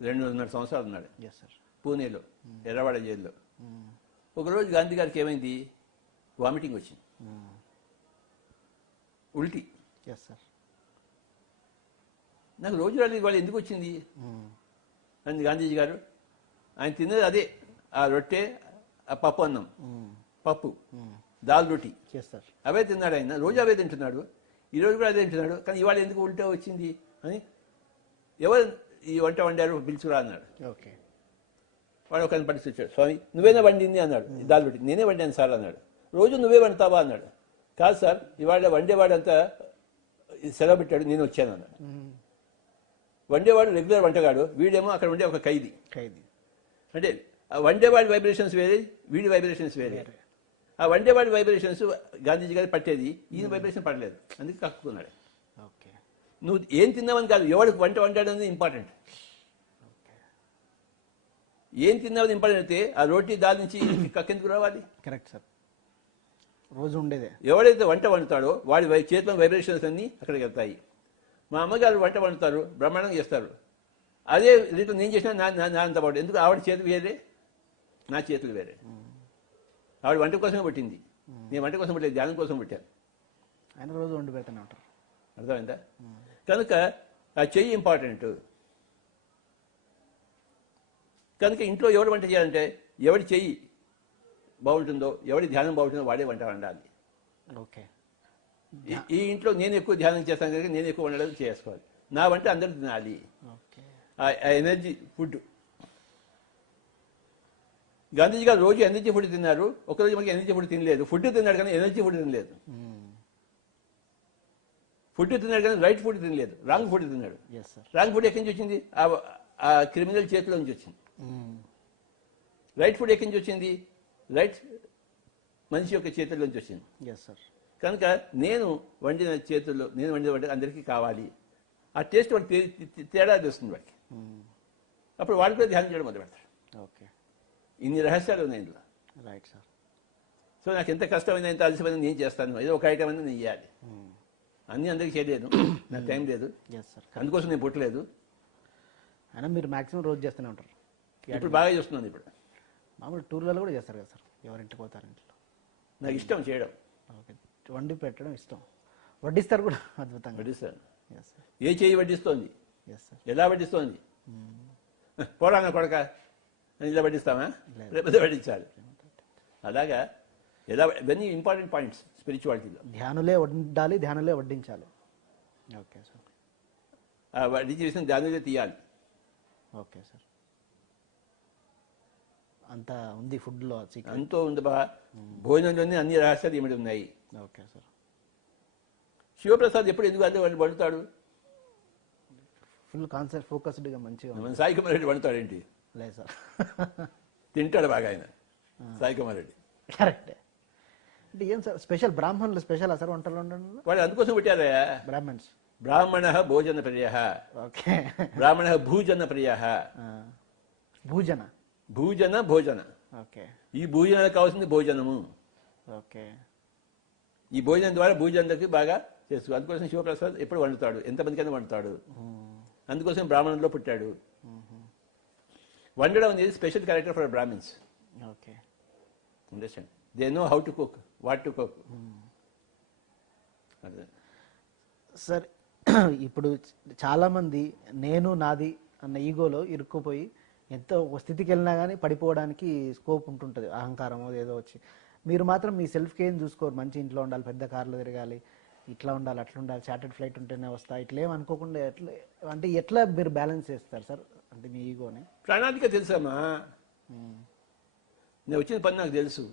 2.5 సంవత్సరాలు ఉన్నాడు పూణేలో, ఎర్రవాడ జైల్లో. ఒకరోజు గాంధీ గారికి ఏమైంది, వామిటింగ్ వచ్చింది, ఉల్టీ. నాకు రోజు రాలేదు, వాళ్ళు ఎందుకు వచ్చింది అని గాంధీజీ గారు, ఆయన తిన్నది అదే, ఆ రొట్టె, ఆ పప్పు అన్నం, పప్పు దాల్ రోటీ చేస్తారు, అవే తిన్నాడు ఆయన. రోజు అవే తింటున్నాడు, ఈరోజు కూడా అదే తింటున్నాడు. కానీ ఇవాళ ఎందుకు ఉల్టా వచ్చింది అని, ఎవరు ఈ వంట వండారు పిలుచురా అన్నాడు. ఓకే, వాడు ఒక పరిస్థితి వచ్చాడు, స్వామి నువ్వేనా వండింది అన్నాడు. దాల్ రోటీ నేనే వండాను సార్ అన్నాడు. రోజు నువ్వే వండుతావా అన్నాడు. కాదు సార్, ఇవాళ వండేవాడంతా సెలవు పెట్టాడు, నేను వచ్చాను అన్నాడు. వండేవాడు రెగ్యులర్ వంటగాడు, వీడేమో అక్కడ ఉండే ఒక ఖైదీ. అంటే ఆ వండేవాడి వైబ్రేషన్స్ వేరే, వీడి వైబ్రేషన్స్ వేరే. ఆ వండేవాడి వైబ్రేషన్స్ గాంధీజీ గారి పట్టేది, ఈయన వైబ్రేషన్ పడలేదు, అందుకే కక్కున్నాడు. నువ్వు ఏం తిన్నావని కాదు, ఎవరికి వంట వండాడనేది ఇంపార్టెంట్. ఏం తిన్నావని ఇంపార్టెంట్ అయితే ఆ రోటీ దాల్ నుంచి కక్కెందుకు రావాలి? కరెక్ట్ సార్, రోజు ఉండేదే. ఎవడైతే వంట వండుతాడో వాడి చేతిలో వైబ్రేషన్స్ అన్నీ అక్కడికి వెళ్తాయి. మా అమ్మగారు వంట వండుతారు, బ్రహ్మాండంగా చేస్తారు. అదే రీతిలో నేను చేసినా నా అంత బాగుంటుంది. ఎందుకు? ఆవిడ చేతులు వేరే, నా చేతులు వేరే. ఆవిడ వంట కోసమే పెట్టింది, నేను వంట కోసం పెట్టలేదు, ధ్యానం కోసం పెట్టాను. ఆయన రోజు వండి పెడుతూనే ఉంటారు. అర్థమైందా? కనుక ఆ చెయ్యి ఇంపార్టెంట్. కనుక ఇంట్లో ఎవడు వంట చేయాలంటే ఎవడి చెయ్యి బాగుంటుందో, ఎవడి ధ్యానం బాగుంటుందో వాడే వంట వండాలి. ఓకే, ఈ ఇంట్లో నేను ఎక్కువ ధ్యానం చేస్తాను కనుక నేను ఎక్కువ వండడం చేసుకోవాలి. నా వంట అందరూ తినాలి. ఆ ఎనర్జీ ఫుడ్ గాంధీజీ గారు రోజు ఎనర్జీ ఫుడ్ తిన్నారు, ఒకరోజు మనకి ఎనర్జీ ఫుడ్ తినలేదు. ఫుడ్ తిన్నాడు కానీ ఎనర్జీ ఫుడ్ తినలేదు. ఫుడ్ తిన్నాడు కానీ రైట్ ఫుడ్ తినలేదు, రాంగ్ ఫుడ్ తిన్నాడు. Yes sir. రాంగ్ ఫుడ్ ఎక్కడి నుంచి వచ్చింది? ఆ క్రిమినల్ చేతిలో నుంచి వచ్చింది. రైట్ ఫుడ్ ఎక్కడి నుంచి వచ్చింది? రైట్ మనిషి యొక్క చేతుల్లో నుంచి వచ్చింది. Yes sir. కనుక నేను వండిన చేతుల్లో, నేను వండిన వంట అందరికీ కావాలి. ఆ టేస్ట్ వాడికి తేడా తెస్తుంది వాడికి. అప్పుడు వాడు కూడా ధ్యానం చేయడం మొదలు పెడతాడు. ఓకే. ఇన్ని రహస్యాలు ఉన్నాయి ఇందులో. Right sir. సో నాకు ఎంత కష్టమైనా, ఎంత అలసిపోయినా నేను చేస్తాను. ఏదో ఒక ఐటమ్ అనేది నేను ఇవ్వాలి. అన్నీ అందరికీ చేయలేను, నాకు టైం లేదు. Yes sir. అందుకోసం నేను పుట్టలేదు. అయినా మీరు మాక్సిమం రోజు చేస్తూనే ఉంటారు. ఇప్పుడు బాగా చేస్తున్నాను. ఇప్పుడు మామూలు టూర్లలో కూడా చేస్తారు కదా సార్, ఎవరింటికి పోతారు ఇంట్లో. నాకు ఇష్టం చేయడం. ఓకే. వండి పెట్టడం ఇష్టం, వడ్డిస్తారు కూడా అద్భుతంగా. వడ్డిస్తాను. Yes sir. ఏ చేయి వడ్డిస్తోంది, ఎస్ సార్. ఎలా వడ్డిస్తోంది? పోరా నా కొడక అని ఇలా వడ్డిస్తామా? రేపు వడ్డించాలి. అలాగా ఎలా, ఇవన్నీ ఇంపార్టెంట్ పాయింట్స్ స్పిరిచువాలిటీలో. ధ్యానులే వండాలి, ధ్యానులే వడ్డించాలి. Okay sir. ఆ వడ్డించి వేసిన దానిలో తీయాలి. Okay sir. అంత ఉంది ఫుడ్లో సీక్రెట్. అంతో ఉంది బా. భోజనంలోనే అన్ని రహస్యాలు ఏమిటి ఉన్నాయి. Okay sir. శివప్రసాద్ ఎప్పుడు ఎందుకు అదే వాళ్ళు వండుతాడు? ఫుల్ కాన్సెప్ట్ ఫోకస్డ్గా మంచిగా మన సాయి కుమార్ రెడ్డి వండుతాడేంటి? లేదు సార్. తింటాడు బాగా ఆయన సాయి కుమార్ రెడ్డి. కరెక్టే. అంటే ఏం సార్ స్పెషల్, బ్రాహ్మణులు స్పెషల్ సార్ వంటలు వండడంలో? వాడు అందుకోసం పెట్టారా? బ్రాహ్మణ్స్. బ్రాహ్మణ భోజన ప్రియ, ఓకే. బ్రాహ్మణ భూజన ప్రియ. భూజన, భూజన భోజన. ఓకే. ఈ భూజనాలకు కావాల్సింది భోజనము. ఓకే. ఈ భోజనం ద్వారా భూజనులకి బాగా చేసుకో. అందుకోసం శివప్రసాద్ ఎప్పుడు వండుతాడు, ఎంతమందికైనా వండుతాడు. అందుకోసం బ్రాహ్మణంలో పుట్టాడు. వండడం అనేది special character for Brahmins. Okay. Understand? They know how to cook, what to cook. అదే సార్. ఇప్పుడు చాలామంది నేను నాది అన్న ఈగోలో ఇరుక్కుపోయి ఎంతో ఒక స్థితికి వెళ్ళినా కానీ పడిపోవడానికి స్కోప్ ఉంటుంటుంది, అహంకారం ఏదో వచ్చి. మీరు మాత్రం మీ సెల్ఫ్కి ఏం చూసుకోరు, మంచి ఇంట్లో ఉండాలి, పెద్ద కార్లో తిరగాలి, ఇట్లా ఉండాలి, అట్లా ఉండాలి, చార్టెడ్ ఫ్లైట్ ఉంటేనే వస్తా, ఇట్లా ఏం అనుకోకుండా ఎట్లా, అంటే ఎట్లా మీరు బ్యాలెన్స్ చేస్తారు సార్ అంటే మీ ఈగోని? ప్రణాళిక తెలుసమ్మా. నేను వచ్చిన పని నాకు తెలుసు.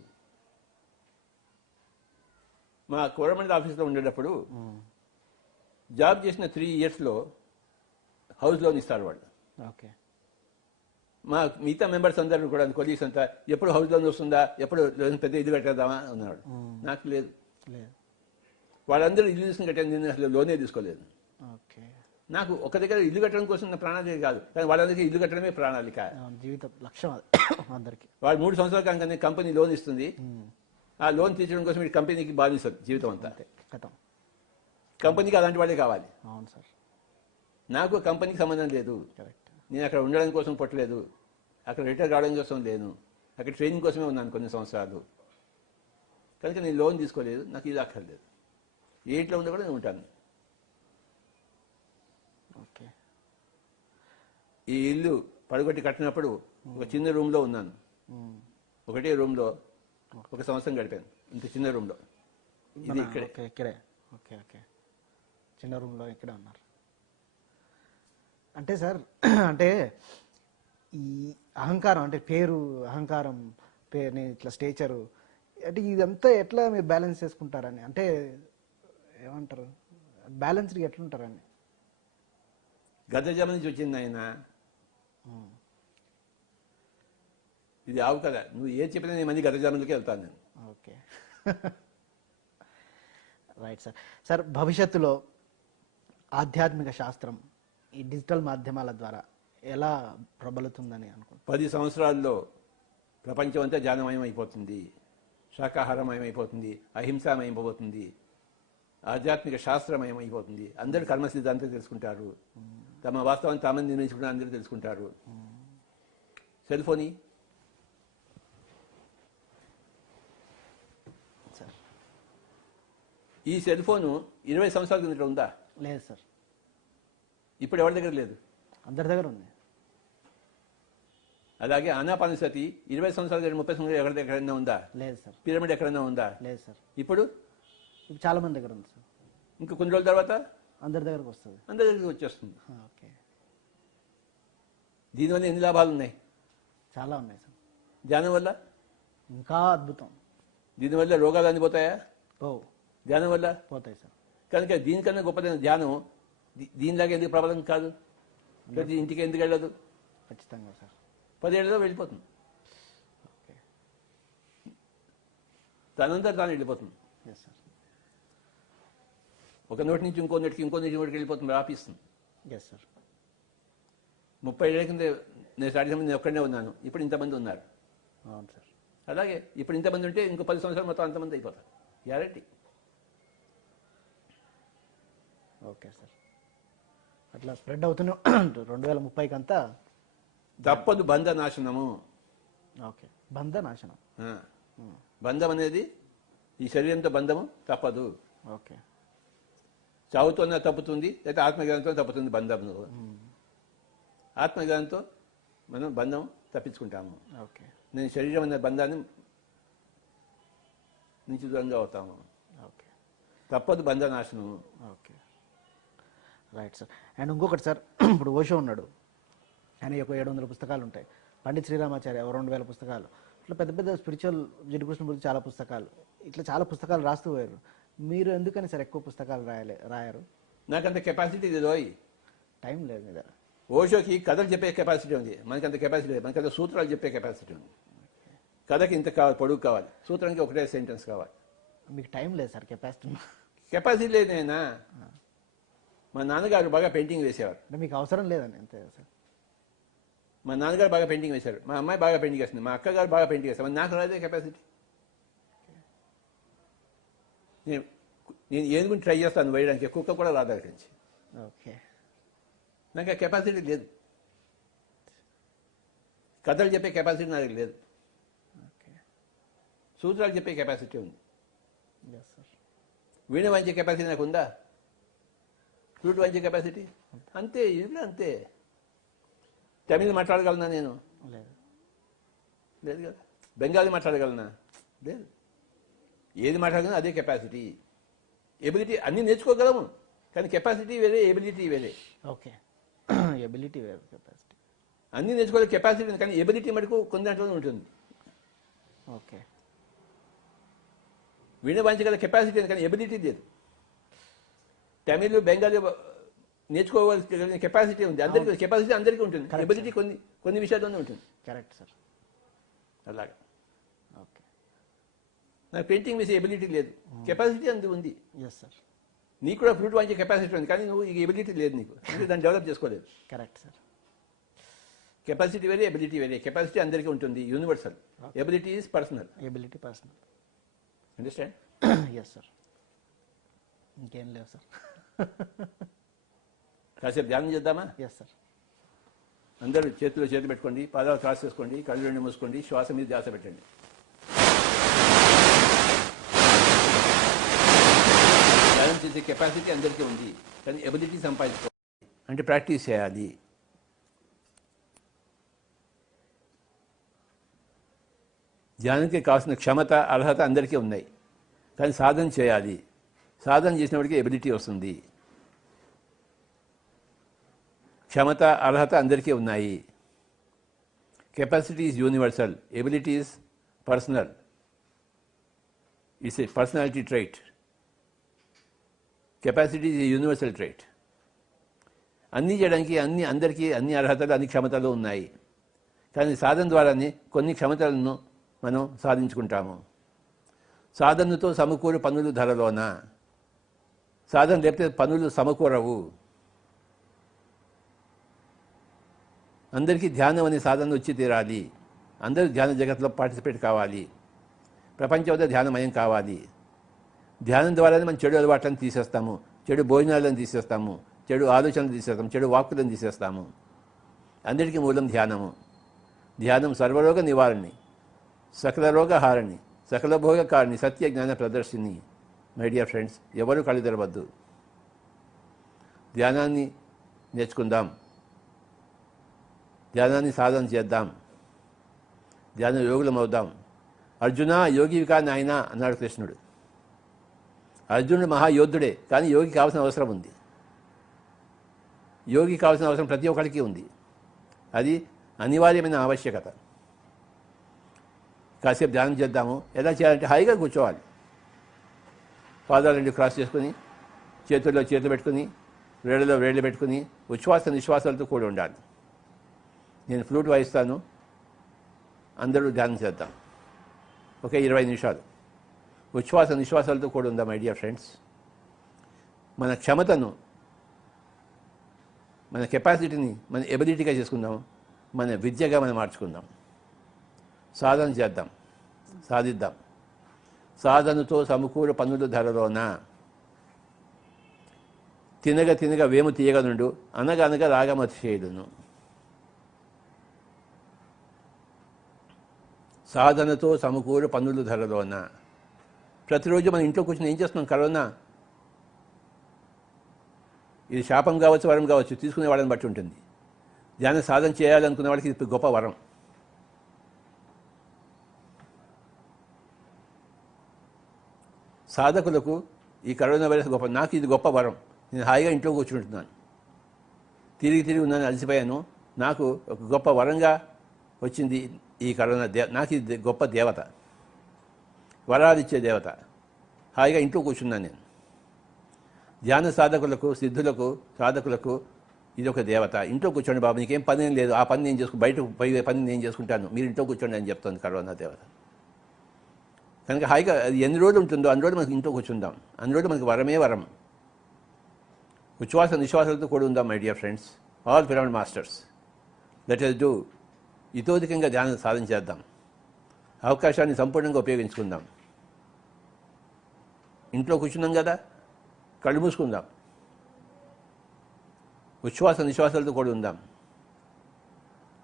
మా గవర్నమెంట్ ఆఫీస్లో ఉండేటప్పుడు జాబ్ చేసిన 3 yearsలో హౌస్ లోన్ ఇస్తారు వాళ్ళు. ఓకే. మా మిగతా మెంబర్స్ అందరూ కూడా, కొలీగ్స్ అంతా, ఎప్పుడు హౌస్ లోన్ వస్తుందా, ఎప్పుడు పెద్ద ఇల్లు కట్టేద్దామా అన్నాడు. నాకు లేదు. వాళ్ళందరూ ఇల్లు తీసుకుని కట్టాను, నేను అసలు లోనే తీసుకోలేదు. ఓకే. నాకు ఒక దగ్గర ఇల్లు కట్టడం కోసం నా ప్రణాళిక కాదు, కానీ వాళ్ళందరికీ ఇల్లు కట్టడమే ప్రణాళిక. జీవిత లక్ష్యం అందరికి. వాళ్ళు 3 సంవత్సరాల కాగానే కంపెనీ లోన్ ఇస్తుంది. ఆ లోన్ తీర్చడం కోసం వీడి కంపెనీకి బాధిస్తారు జీవితం అంతా. కంపెనీకి అలాంటి వాళ్ళే కావాలి. అవును సార్. నాకు కంపెనీకి సంబంధం లేదు. కరెక్ట్. నేను అక్కడ ఉండడం కోసం పుట్టలేదు, అక్కడ రిటైర్ కావడం కోసం లేను, అక్కడ ట్రైనింగ్ కోసమే ఉన్నాను కొన్ని సంవత్సరాలు. కనుక నేను లోన్ తీసుకోలేదు, నాకు ఇది అక్కర్లేదు. ఏ ఇంట్లో ఉందో కూడా నేను ఉంటాను. ఓకే. ఈ ఇల్లు పడగొట్టి కట్టినప్పుడు ఒక చిన్న రూమ్లో ఉన్నాను. ఒకటే రూమ్లో 1 సంవత్సరం గడిపాను, ఇంత చిన్న రూమ్లో. ఇది ఇక్కడే. ఓకే. ఓకే. చిన్న రూమ్లో ఇక్కడే ఉన్నారు. అంటే సార్, అంటే ఈ అహంకారం, అంటే పేరు, అహంకారం, నేను ఇట్లా స్టేచరు, అంటే ఇదంతా ఎట్లా మీరు బ్యాలెన్స్ చేసుకుంటారని, అంటే ఏమంటారు, బ్యాలెన్స్డ్గా ఎట్లుంటారని? గద్దజమ నుంచి వచ్చింది ఆయన. ఇది ఆవు కదా, నువ్వు ఏం చెప్పినా నేను మంది గద్దజాములకి వెళ్తాను నేను. ఓకే. Right sir. సార్, భవిష్యత్తులో ఆధ్యాత్మిక శాస్త్రం ఈ డిజిటల్ మాధ్యమాల ద్వారా ఎలా ప్రబలుతుందని అనుకుంటున్నారు? 10 సంవత్సరాల్లో ప్రపంచం అంతా జ్ఞానమయం అయిపోతుంది, శాకాహారమయం అయిపోతుంది, అహింసామయం అయిపోతుంది, ఆధ్యాత్మిక శాస్త్రమయం అయిపోతుంది. అందరూ కర్మ సిద్ధాంతం తెలుసుకుంటారు, తమ వాస్తవాన్ని తామని నిర్ణయించుకుంటే అందరూ తెలుసుకుంటారు. సెల్ ఫోన్ సార్, ఈ సెల్ ఫోను 20 సంవత్సరాల కిందట ఉందా? లేదు సార్. ఇప్పుడు ఎవరి దగ్గర లేదు, అందరి దగ్గర ఉంది. అలాగే ఆనాపానసతి 20 సంవత్సరాల దగ్గర, 30 సంవత్సరాలు ఎక్కడైనా ఉందా? లేదు సార్. పిరమిడ్ ఎక్కడైనా ఉందా? లేదు సార్. ఇప్పుడు చాలా మంది దగ్గర ఉంది సార్. ఇంకా కొన్ని రోజుల తర్వాత అందరి దగ్గరకు వస్తుంది, అందరి దగ్గరికి వచ్చేస్తుంది. ఓకే. దీనివల్ల ఎన్ని లాభాలు ఉన్నాయి? చాలా ఉన్నాయి సార్. ధ్యానం వల్ల ఇంకా అద్భుతం. దీనివల్ల రోగాలు అందిపోతాయా? ఓ ధ్యానం వల్ల పోతాయి సార్. కనుక దీనికన్నా గొప్పదైన ధ్యానం దీనిలాగా ఎందుకు ప్రబలం కాదు? ప్రతి ఇంటికి ఎందుకు వెళ్ళదు? ఖచ్చితంగా సార్. 10 ఏళ్ళలో వెళ్ళిపోతుంది, ఓకే. తనంతా తాను వెళ్ళిపోతుంది. Yes sir. ఒక నోటి నుంచి ఇంకో నోటికి నోటికి వెళ్ళిపోతుంది, ఆపిస్తుంది. Yes sir. 30 ఏళ్ళ కింద నేను స్టార్ట్ చేసిన నేను ఒక్కడనే ఉన్నాను, ఇప్పుడు ఇంతమంది ఉన్నారు. అవును సార్. అలాగే ఇప్పుడు ఇంతమంది ఉంటే ఇంకో 10 సంవత్సరాలు మొత్తం అంతమంది అయిపోతారు, గ్యారెంటీ. Okay sir. అట్లా స్ప్రెడ్ అవుతూనే 2030కి అంతా తప్పదు బంధ నాశనము. ఓకే. బంధ నాశనం. బంధం అనేది ఈ శరీరంతో బంధము తప్పదు. ఓకే. చావుతోనే తప్పుతుంది, లేకపోతే ఆత్మజ్ఞానంతో తప్పుతుంది బంధం. ఆత్మజ్ఞానంతో మనం బంధం తప్పించుకుంటాము. ఓకే. నేను శరీరం అనే బంధాన్ని నుంచి దూరంగా అవుతాము. ఓకే. తప్పదు బంధ నాశనము. ఓకే. Right sir. అండ్ ఇంకొకటి సార్, ఇప్పుడు ఓషో ఉన్నాడు, ఆయన ఒక 700 పుస్తకాలు ఉంటాయి. పండిత్ శ్రీరామాచార్య 2000 పుస్తకాలు. ఇట్లా పెద్ద పెద్ద స్పిరిచువల్ జిడ్డుకృష్ణ గురించి చాలా పుస్తకాలు, ఇట్లా చాలా పుస్తకాలు రాస్తూ పోయారు. మీరు ఎందుకని సార్ ఎక్కువ పుస్తకాలు రాయరు? నాకంత కెపాసిటీ లేదు, టైం లేదు మీద. ఓషోకి కథలు చెప్పే కెపాసిటీ ఉంది, మనకంత కెపాసిటీ లేదు. మనకంత సూత్రాలు చెప్పే కెపాసిటీ ఉంది. కథకి ఇంత కావాలి, పొడుగు కావాలి, సూత్రానికి ఒకటే సెంటెన్స్ కావాలి. మీకు టైం లేదు సార్, కెపాసిటీ లేదు. నేనా మా నాన్నగారు బాగా పెయింటింగ్ వేసేవారు. అంటే మీకు అవసరం లేదండి, అంతే సార్. మా నాన్నగారు బాగా పెయింటింగ్ వేశారు, మా అమ్మాయి బాగా పెయింటింగ్ వేస్తుంది, మా అక్కగారు బాగా పెయింటింగ్ వేస్తారు. మరి నాకు రాదే కెపాసిటీ. నేను ఏది గురించి ట్రై చేస్తాను వేయడానికి, కుక్క కూడా రాదు అక్కడి నుంచి. ఓకే. నాకు ఆ కెపాసిటీ లేదు, కథలు చెప్పే కెపాసిటీ నాకు లేదు. ఓకే. సూత్రాలు చెప్పే కెపాసిటీ ఉంది. Yes sir. వీణ వాయించే కెపాసిటీ నాకు ఉందా? ఫ్లూట్ వాయించే కెపాసిటీ అంతే, ఇది అంతే. తమిళ్ మాట్లాడగలనా నేను? లేదు. లేదు కదా. బెంగాలీ మాట్లాడగలనా? లేదు. ఏది మాట్లాడగలనా అదే కెపాసిటీ. ఎబిలిటీ అన్నీ నేర్చుకోగలము, కానీ కెపాసిటీ వేరే, ఎబిలిటీ వేరే. ఓకే. ఎబిలిటీ వేరే, కెపాసిటీ. అన్నీ నేర్చుకోవాలి కెపాసిటీ ఉంది, కానీ ఎబిలిటీ మటుకు కొన్ని దాంట్లోనే ఉంటుంది. ఓకే. వీణ వాయించగల కెపాసిటీ ఉంది, కానీ ఎబిలిటీ లేదు. తమిళ్ బెంగాలీ నేర్చుకోవాల్సిన కెపాసిటీ ఉంది, అందరికీ కెపాసిటీ అందరికీ ఉంటుంది. ఎబిలిటీ కొన్ని విషయాల్లోనే ఉంటుంది. Correct sir. అలాగా ఓకే. నాకు పెయింటింగ్ వేసే ఎబిలిటీ లేదు, కెపాసిటీ అందు ఉంది. Yes sir. నీకు కూడా ఫ్లూట్ వాయించే కెపాసిటీ ఉంది, కానీ నువ్వు ఈ ఎబిలిటీ లేదు నీకు, దాన్ని డెవలప్ చేసుకోలేదు. Correct sir. కెపాసిటీ వేరే, ఎబిలిటీ వేరే. కెపాసిటీ అందరికీ ఉంటుంది, universal. Ability is personal. Ability personal. Understand? Yes sir. ఇంకేం లేవు సార్. కాసేపు ధ్యానం చేద్దామా? Yes sir. అందరూ చేతిలో చేతి పెట్టుకోండి, పాదాలు క్రాస్ చేసుకోండి, కళ్ళు రెండు మూసుకోండి, శ్వాస మీద ధ్యాస పెట్టండి. ధ్యానం చేసే కెపాసిటీ అందరికీ ఉంది, కానీ ఎబిలిటీ సంపాదించుకోవాలి, అంటే ప్రాక్టీస్ చేయాలి. ధ్యానానికి కావాల్సిన క్షమత, అర్హత అందరికీ ఉన్నాయి, కానీ సాధన చేయాలి. సాధన చేసినప్పటికీ ఎబిలిటీ వస్తుంది. క్షమత, అర్హత అందరికీ ఉన్నాయి. Capacity is universal, ability is personal. It's a personality trait. Capacity is a universal trait. అన్నీ చేయడానికి అందరికీ అన్ని అర్హతలు, అన్ని క్షమతలు ఉన్నాయి, కానీ సాధన ద్వారానే కొన్ని క్షమతలను మనం సాధించుకుంటాము. సాధనతో సమకూరు పనులు ధరలోన. సాధన లేకపోతే పనులు సమకూరవు. అందరికీ ధ్యానం అనే సాధన వచ్చి తీరాలి. అందరూ ధ్యాన జగత్తులో పార్టిసిపేట్ కావాలి. ప్రపంచంతో ధ్యానమయం కావాలి. ధ్యానం ద్వారానే మనం చెడు అలవాట్లను తీసేస్తాము, చెడు భోజనాలను తీసేస్తాము, చెడు ఆలోచనలు తీసేస్తాము, చెడు వాక్కులను తీసేస్తాము. అందరికీ మూలం ధ్యానము. ధ్యానం సర్వరోగ నివారణి, సకల రోగహారిణి, సకల భోగకారిణి, సత్య జ్ఞాన ప్రదర్శిని. మై డియర్ ఫ్రెండ్స్, ఎవరు కళ్ళు తెరవద్దు. ధ్యానాన్ని నేర్చుకుందాం, ధ్యానాన్ని సాధన చేద్దాం, ధ్యాన యోగులం అవుదాం. అర్జున యోగివికా నాయన అన్నాడు కృష్ణుడు. అర్జునుడు మహాయోధుడే, కానీ యోగికి కావాల్సిన అవసరం ఉంది. యోగికి కావాల్సిన అవసరం ప్రతి ఒక్కరికి ఉంది. అది అనివార్యమైన ఆవశ్యకత. కాసేపు ధ్యానం చేద్దాము. ఎలా చేయాలంటే హాయిగా కూర్చోవాలి. పాదాలు రెండు క్రాస్ చేసుకుని, చేతుల్లో చేతులు పెట్టుకుని, వేళ్ళలో వేళ్ళు పెట్టుకుని, ఉచ్ఛ్వాస నిశ్వాసాలతో కూడి ఉండాలి. నేను ఫ్లూట్ వాయిస్తాను, అందరూ ధ్యానం చేద్దాం. ఒక 20 నిమిషాలు ఉచ్ఛ్వాస నిశ్వాసాలతో కూడి ఉందాం. మై డియర్ ఫ్రెండ్స్, మన క్షమతను, మన కెపాసిటీని మన ఎబిలిటీగా చేసుకుందాం. మన విద్యగా మనం మార్చుకుందాం. సాధన చేద్దాం, సాధిద్దాం. సాధనతో సమకూర పనులు ధరలోన తినగ తినగ వేము తీయగనుండు, అనగా అనగా రాగమతిశేయుడును. సాధనతో సమకూర పనులు ధరలోన. ప్రతిరోజు మన ఇంట్లో కూర్చొని ఏం చేస్తున్నాం? కరోనా ఇది శాపం కావచ్చు, వరం కావచ్చు, తీసుకునే వాళ్ళని బట్టి ఉంటుంది. ధ్యాన సాధన చేయాలనుకునే వాళ్ళకి ఇది గొప్ప వరం. సాధకులకు ఈ కరోనా వైరస్ గొప్ప. నాకు ఇది గొప్ప వరం. నేను హాయిగా ఇంట్లో కూర్చుంటున్నాను, తిరిగి ఉన్నాను, అలసిపోయాను. నాకు ఒక గొప్ప వరంగా వచ్చింది ఈ కరోనా. నాకు ఇది గొప్ప దేవత, వరాలు ఇచ్చే దేవత. హాయిగా ఇంట్లో కూర్చున్నాను నేను. ధ్యాన సాధకులకు, సిద్ధులకు, సాధకులకు ఇది ఒక దేవత. ఇంట్లో కూర్చోండి బాబు, నీకేం పని ఏం లేదు, ఆ పని నేను బయట పోయే పని నేను చేసుకుంటాను, మీరు ఇంట్లో కూర్చోండి అని చెప్తుంది కరోనా దేవత. కనుక హాయిగా అది ఎన్ని రోజులు ఉంటుందో అన్ని రోజులు మనకి ఇంట్లో కూర్చుందాం. అన్ని రోజులు మనకి వరమే వరం. ఉచ్ఛ్వాస నిశ్వాసాలతో కూడి ఉందాం. My dear friends, all pyramid masters, let us do. ఇతోధికంగా ధ్యానం సాధన చేద్దాం. అవకాశాన్ని సంపూర్ణంగా ఉపయోగించుకుందాం. ఇంట్లో కూర్చున్నాం కదా, కళ్ళు మూసుకుందాం. ఉచ్ఛ్వాస నిశ్వాసాలతో కూడి ఉందాం.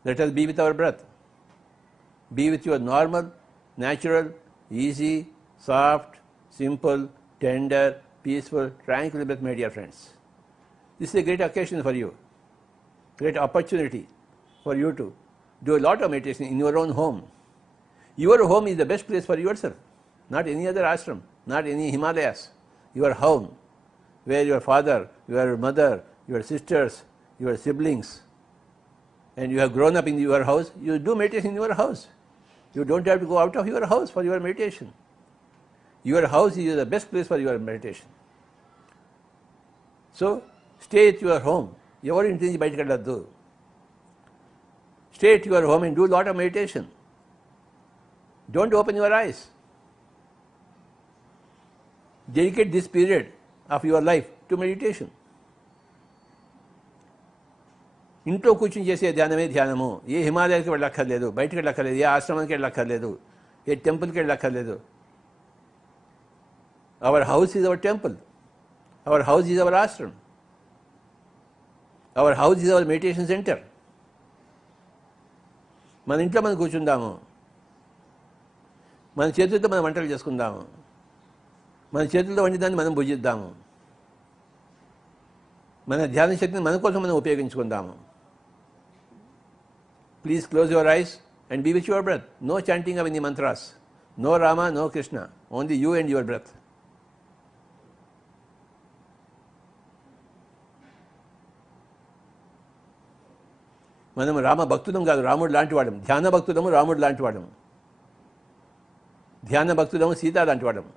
Let us be with our breath. Be with your normal, natural, easy, soft, simple, tender, peaceful, tranquil breath, my dear friends. This is a great occasion for you, great opportunity for you to do a lot of meditation in your own home. Your home is the best place for yourself, not any other ashram, not any Himalayas. Your home, where your father, your mother, your sisters, your siblings, and you have grown up in your house, you do meditation in your house. You don't have to go out of your house for your meditation. Your house is the best place for your meditation. So, stay at your home. ఎవరు ఇంటి నుంచి బయటకు వెళ్ళొద్దు. Stay at your home and do a lot of meditation. Don't open your eyes. Dedicate this period of your life to meditation. ఇంట్లో కూర్చుని చేసే ధ్యానమే ధ్యానము. ఏ హిమాలయానికి వెళ్ళక్కర్లేదు, బయటకు వెళ్ళక్కర్లేదు, ఏ ఆశ్రమానికి వెళ్ళక్కర్లేదు, ఏ టెంపుల్కి వెళ్ళక్కర్లేదు. Our house is our temple, our house is our Ashram, our house is our meditation centre. మన ఇంట్లో మనం కూర్చుందాము, మన చేతులతో మనం వంటలు చేసుకుందాము, మన చేతులతో వండిదాన్ని మనం భుజిద్దాము. మన ధ్యాన శక్తిని మన కోసం మనం ఉపయోగించుకుందాము. Please close your eyes and be with your breath. No chanting of any mantras, no Rama, no Krishna, only you and your breath. మనం రామ భక్తులం కాదు, రాముడు లాంటి వాడము. ధ్యాన భక్తులము, రాముడు లాంటి వాడము. ధ్యాన భక్తులము, సీత లాంటి వాడము.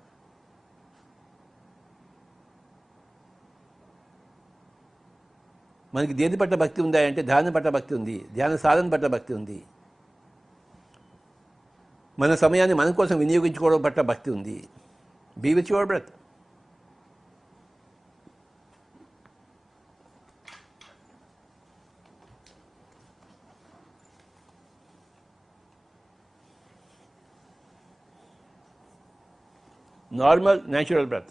మనకి దేని పట్ల భక్తి ఉందా అంటే ధ్యానం పట్ల భక్తి ఉంది, ధ్యాన సాధన పట్ల భక్తి ఉంది. మన సమయాన్ని మన కోసం వినియోగించుకోవడం పట్ల భక్తి ఉంది. Be with your breath. Normal, natural breath.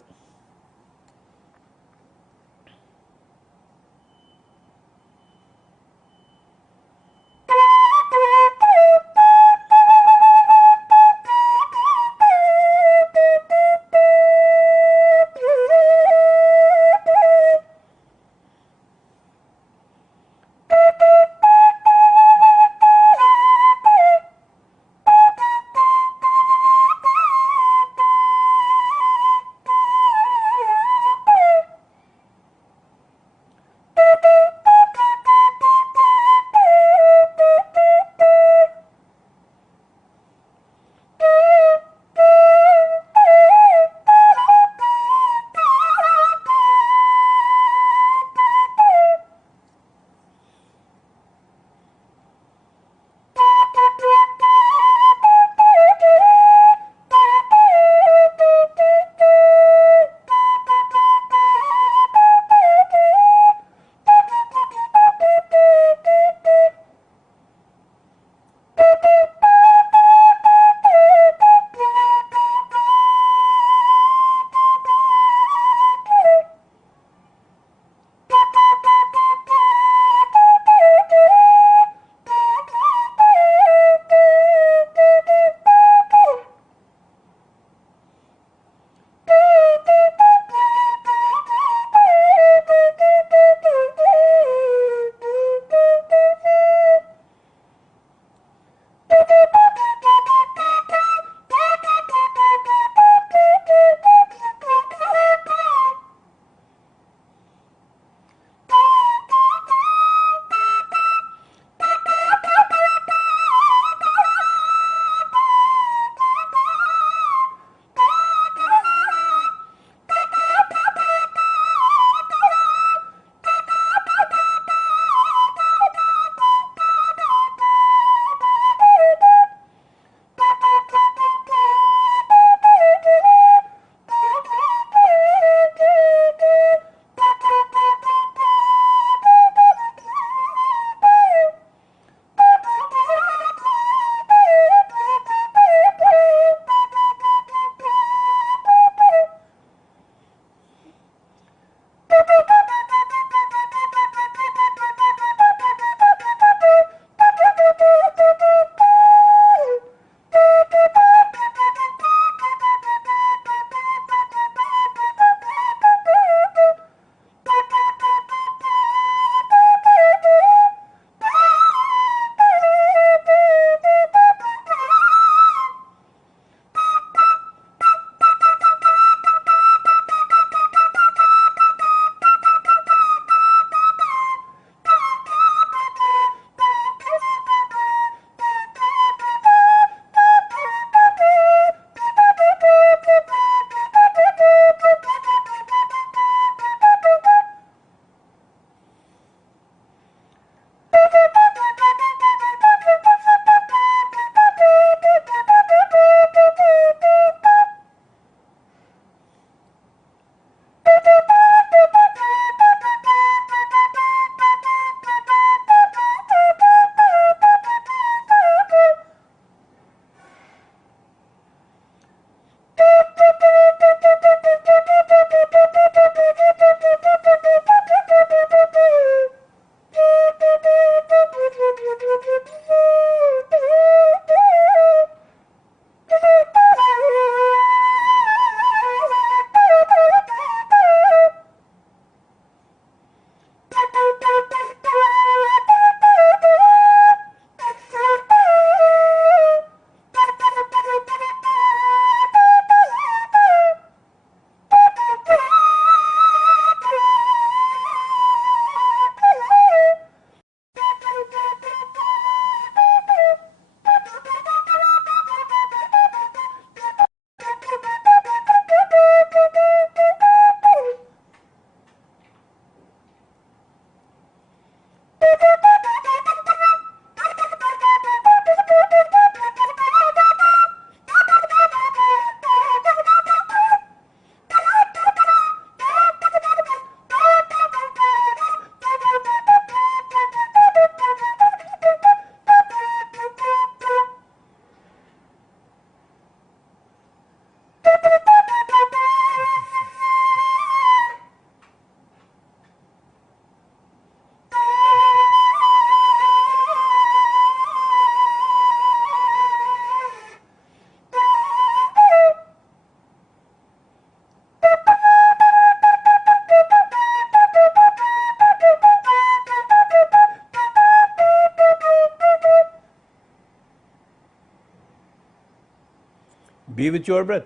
Be with your breath.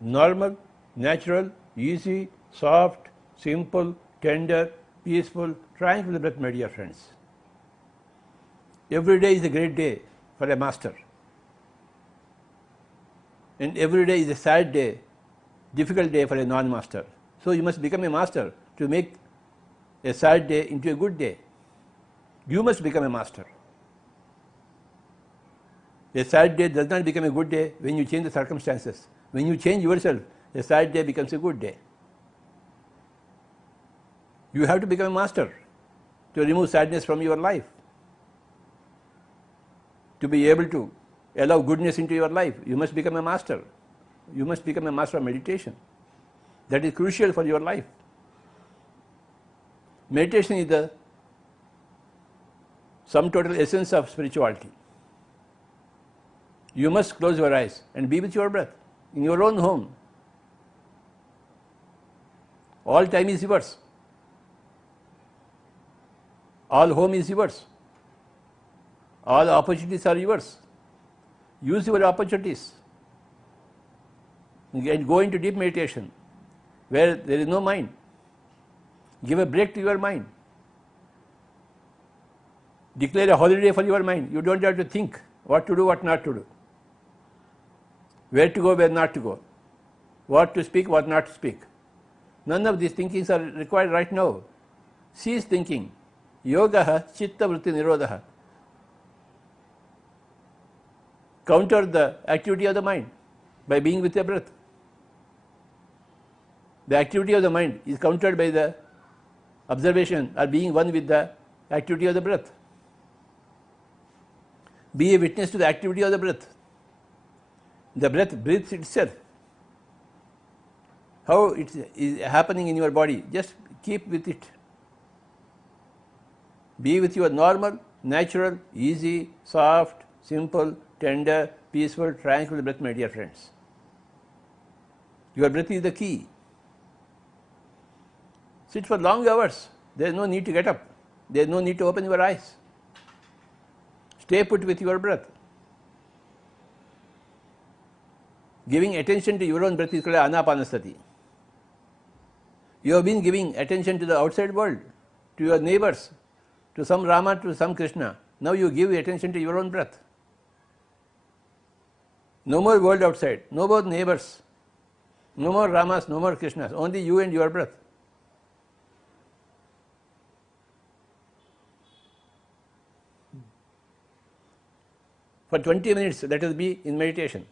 Normal, natural, easy, soft, simple, tender, peaceful, tranquil breath, my dear friends. Every day is a great day for a master. And every day is a sad day, difficult day for a non-master. So you must become a master to make a sad day into a good day. You must become a master. A sad day does not become a good day when you change the circumstances. When you change yourself, a sad day becomes a good day. You have to become a master to remove sadness from your life, to be able to allow goodness into your life. You must become a master. You must become a master of meditation. That is crucial for your life. Meditation is the sum total essence of spirituality. You must close your eyes and be with your breath in your own home. All time is yours. All home is yours. All opportunities are yours. Use your opportunities and go into deep meditation where there is no mind. Give a break to your mind. Declare a holiday for your mind. You don't have to think what to do, what not to do, where to go, where not to go, what to speak, what not to speak. None of these thinkings are required right now. Cease thinking. Yoga chitta vritti nirodha. Counter the activity of the mind by being with the breath. The activity of the mind is countered by the observation or being one with the activity of the breath. Be a witness to the activity of the breath. The breath breathes itself. How it is happening in your body, just keep with it. Be with your normal, natural, easy, soft, simple, tender, peaceful, tranquil breath, my dear friends. Your breath is the key. Sit for long hours. There is no need to get up. There is no need to open your eyes. Stay put with your breath. Giving attention to your own breath is called anapanasati. You have been giving attention to the outside world, to your neighbors, to some Rama, to some Krishna. Now you give attention to your own breath. No more world outside, no more neighbors, no more Ramas, no more Krishnas, only you and your breath. For 20 minutes, let us be in meditation.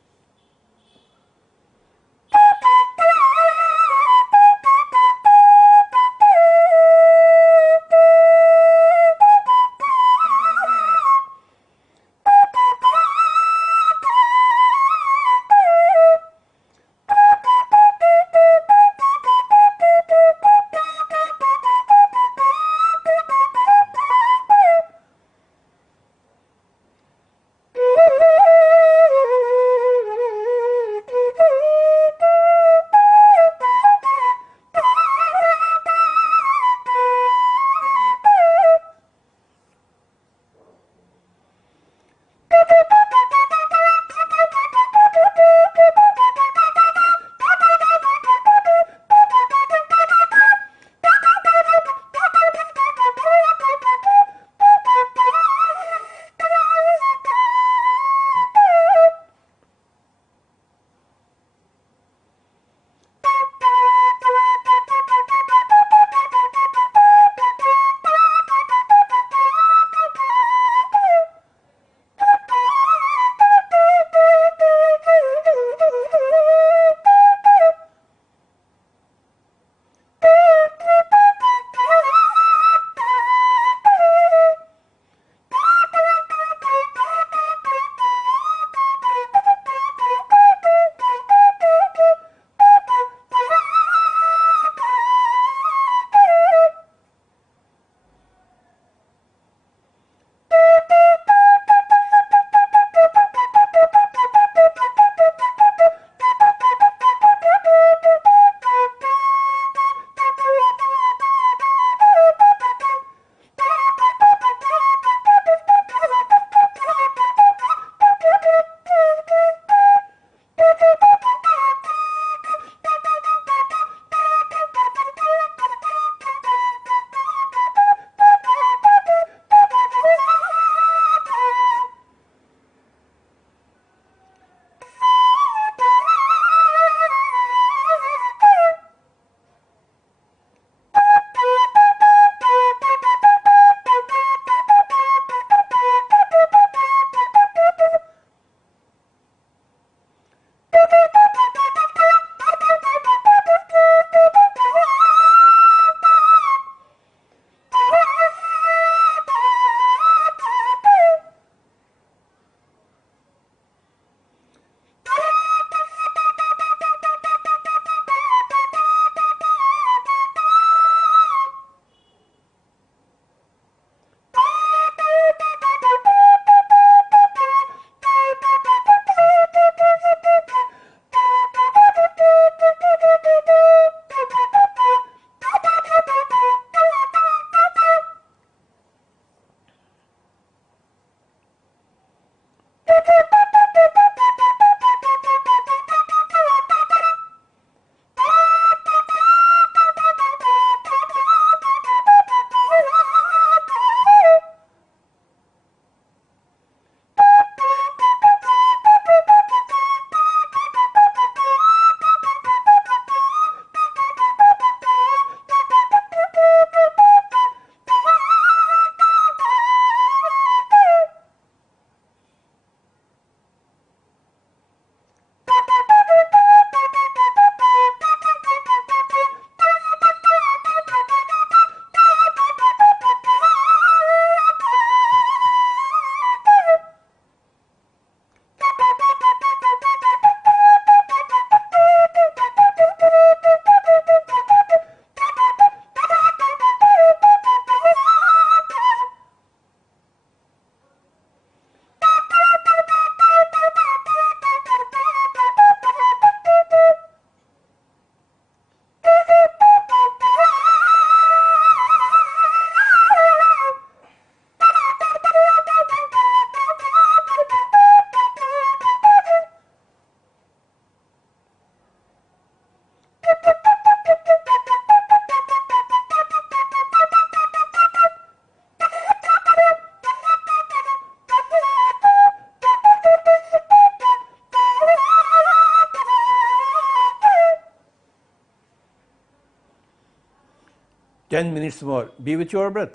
10 minutes more. Be with your breath.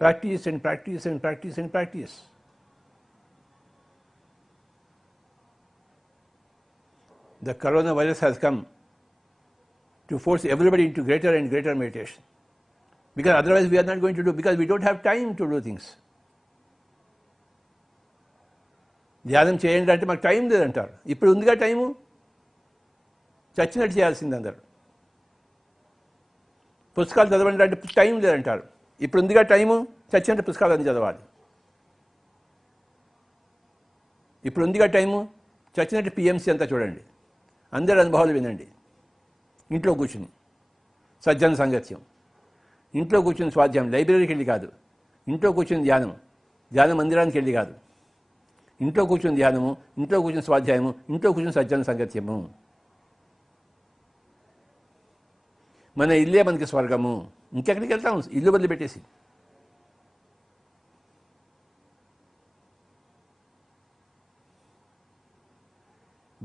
Practice and practice and practice and practice. The coronavirus has come to force everybody into greater and greater meditation. Because otherwise we are not going to do, because we don't have time to do things. ధ్యానం చేయండి అంటే మాకు time లేదంటారు. ఇప్పుడు ఉందిగా time, చచ్చినట్టు చేయాల్సింది అందరు. పుస్తకాలు చదవండి అంటే టైం లేదంటారు. ఇప్పుడు ఉందిగా టైము, చచ్చినట్టు పుస్తకాలు చదవాలి. ఇప్పుడు ఉందిగా టైము, చచ్చినట్టు పిఎంసీ అంతా చూడండి, అందరి అనుభవాలు వినండి. ఇంట్లో కూర్చుని సజ్జన సాంగత్యం, ఇంట్లో కూర్చుని స్వాధ్యాయం, లైబ్రరీకి వెళ్ళి కాదు, ఇంట్లో కూర్చుని ధ్యానం, ధ్యాన మందిరానికి వెళ్ళి కాదు, ఇంట్లో కూర్చుని ధ్యానము, ఇంట్లో కూర్చుని స్వాధ్యాయము, ఇంట్లో కూర్చుని సజ్జన సాంగత్యము. మన ఇల్లే మనకి స్వర్గము. ఇంకెక్కడికి వెళ్తాము ఇల్లు వదిలిపెట్టేసి?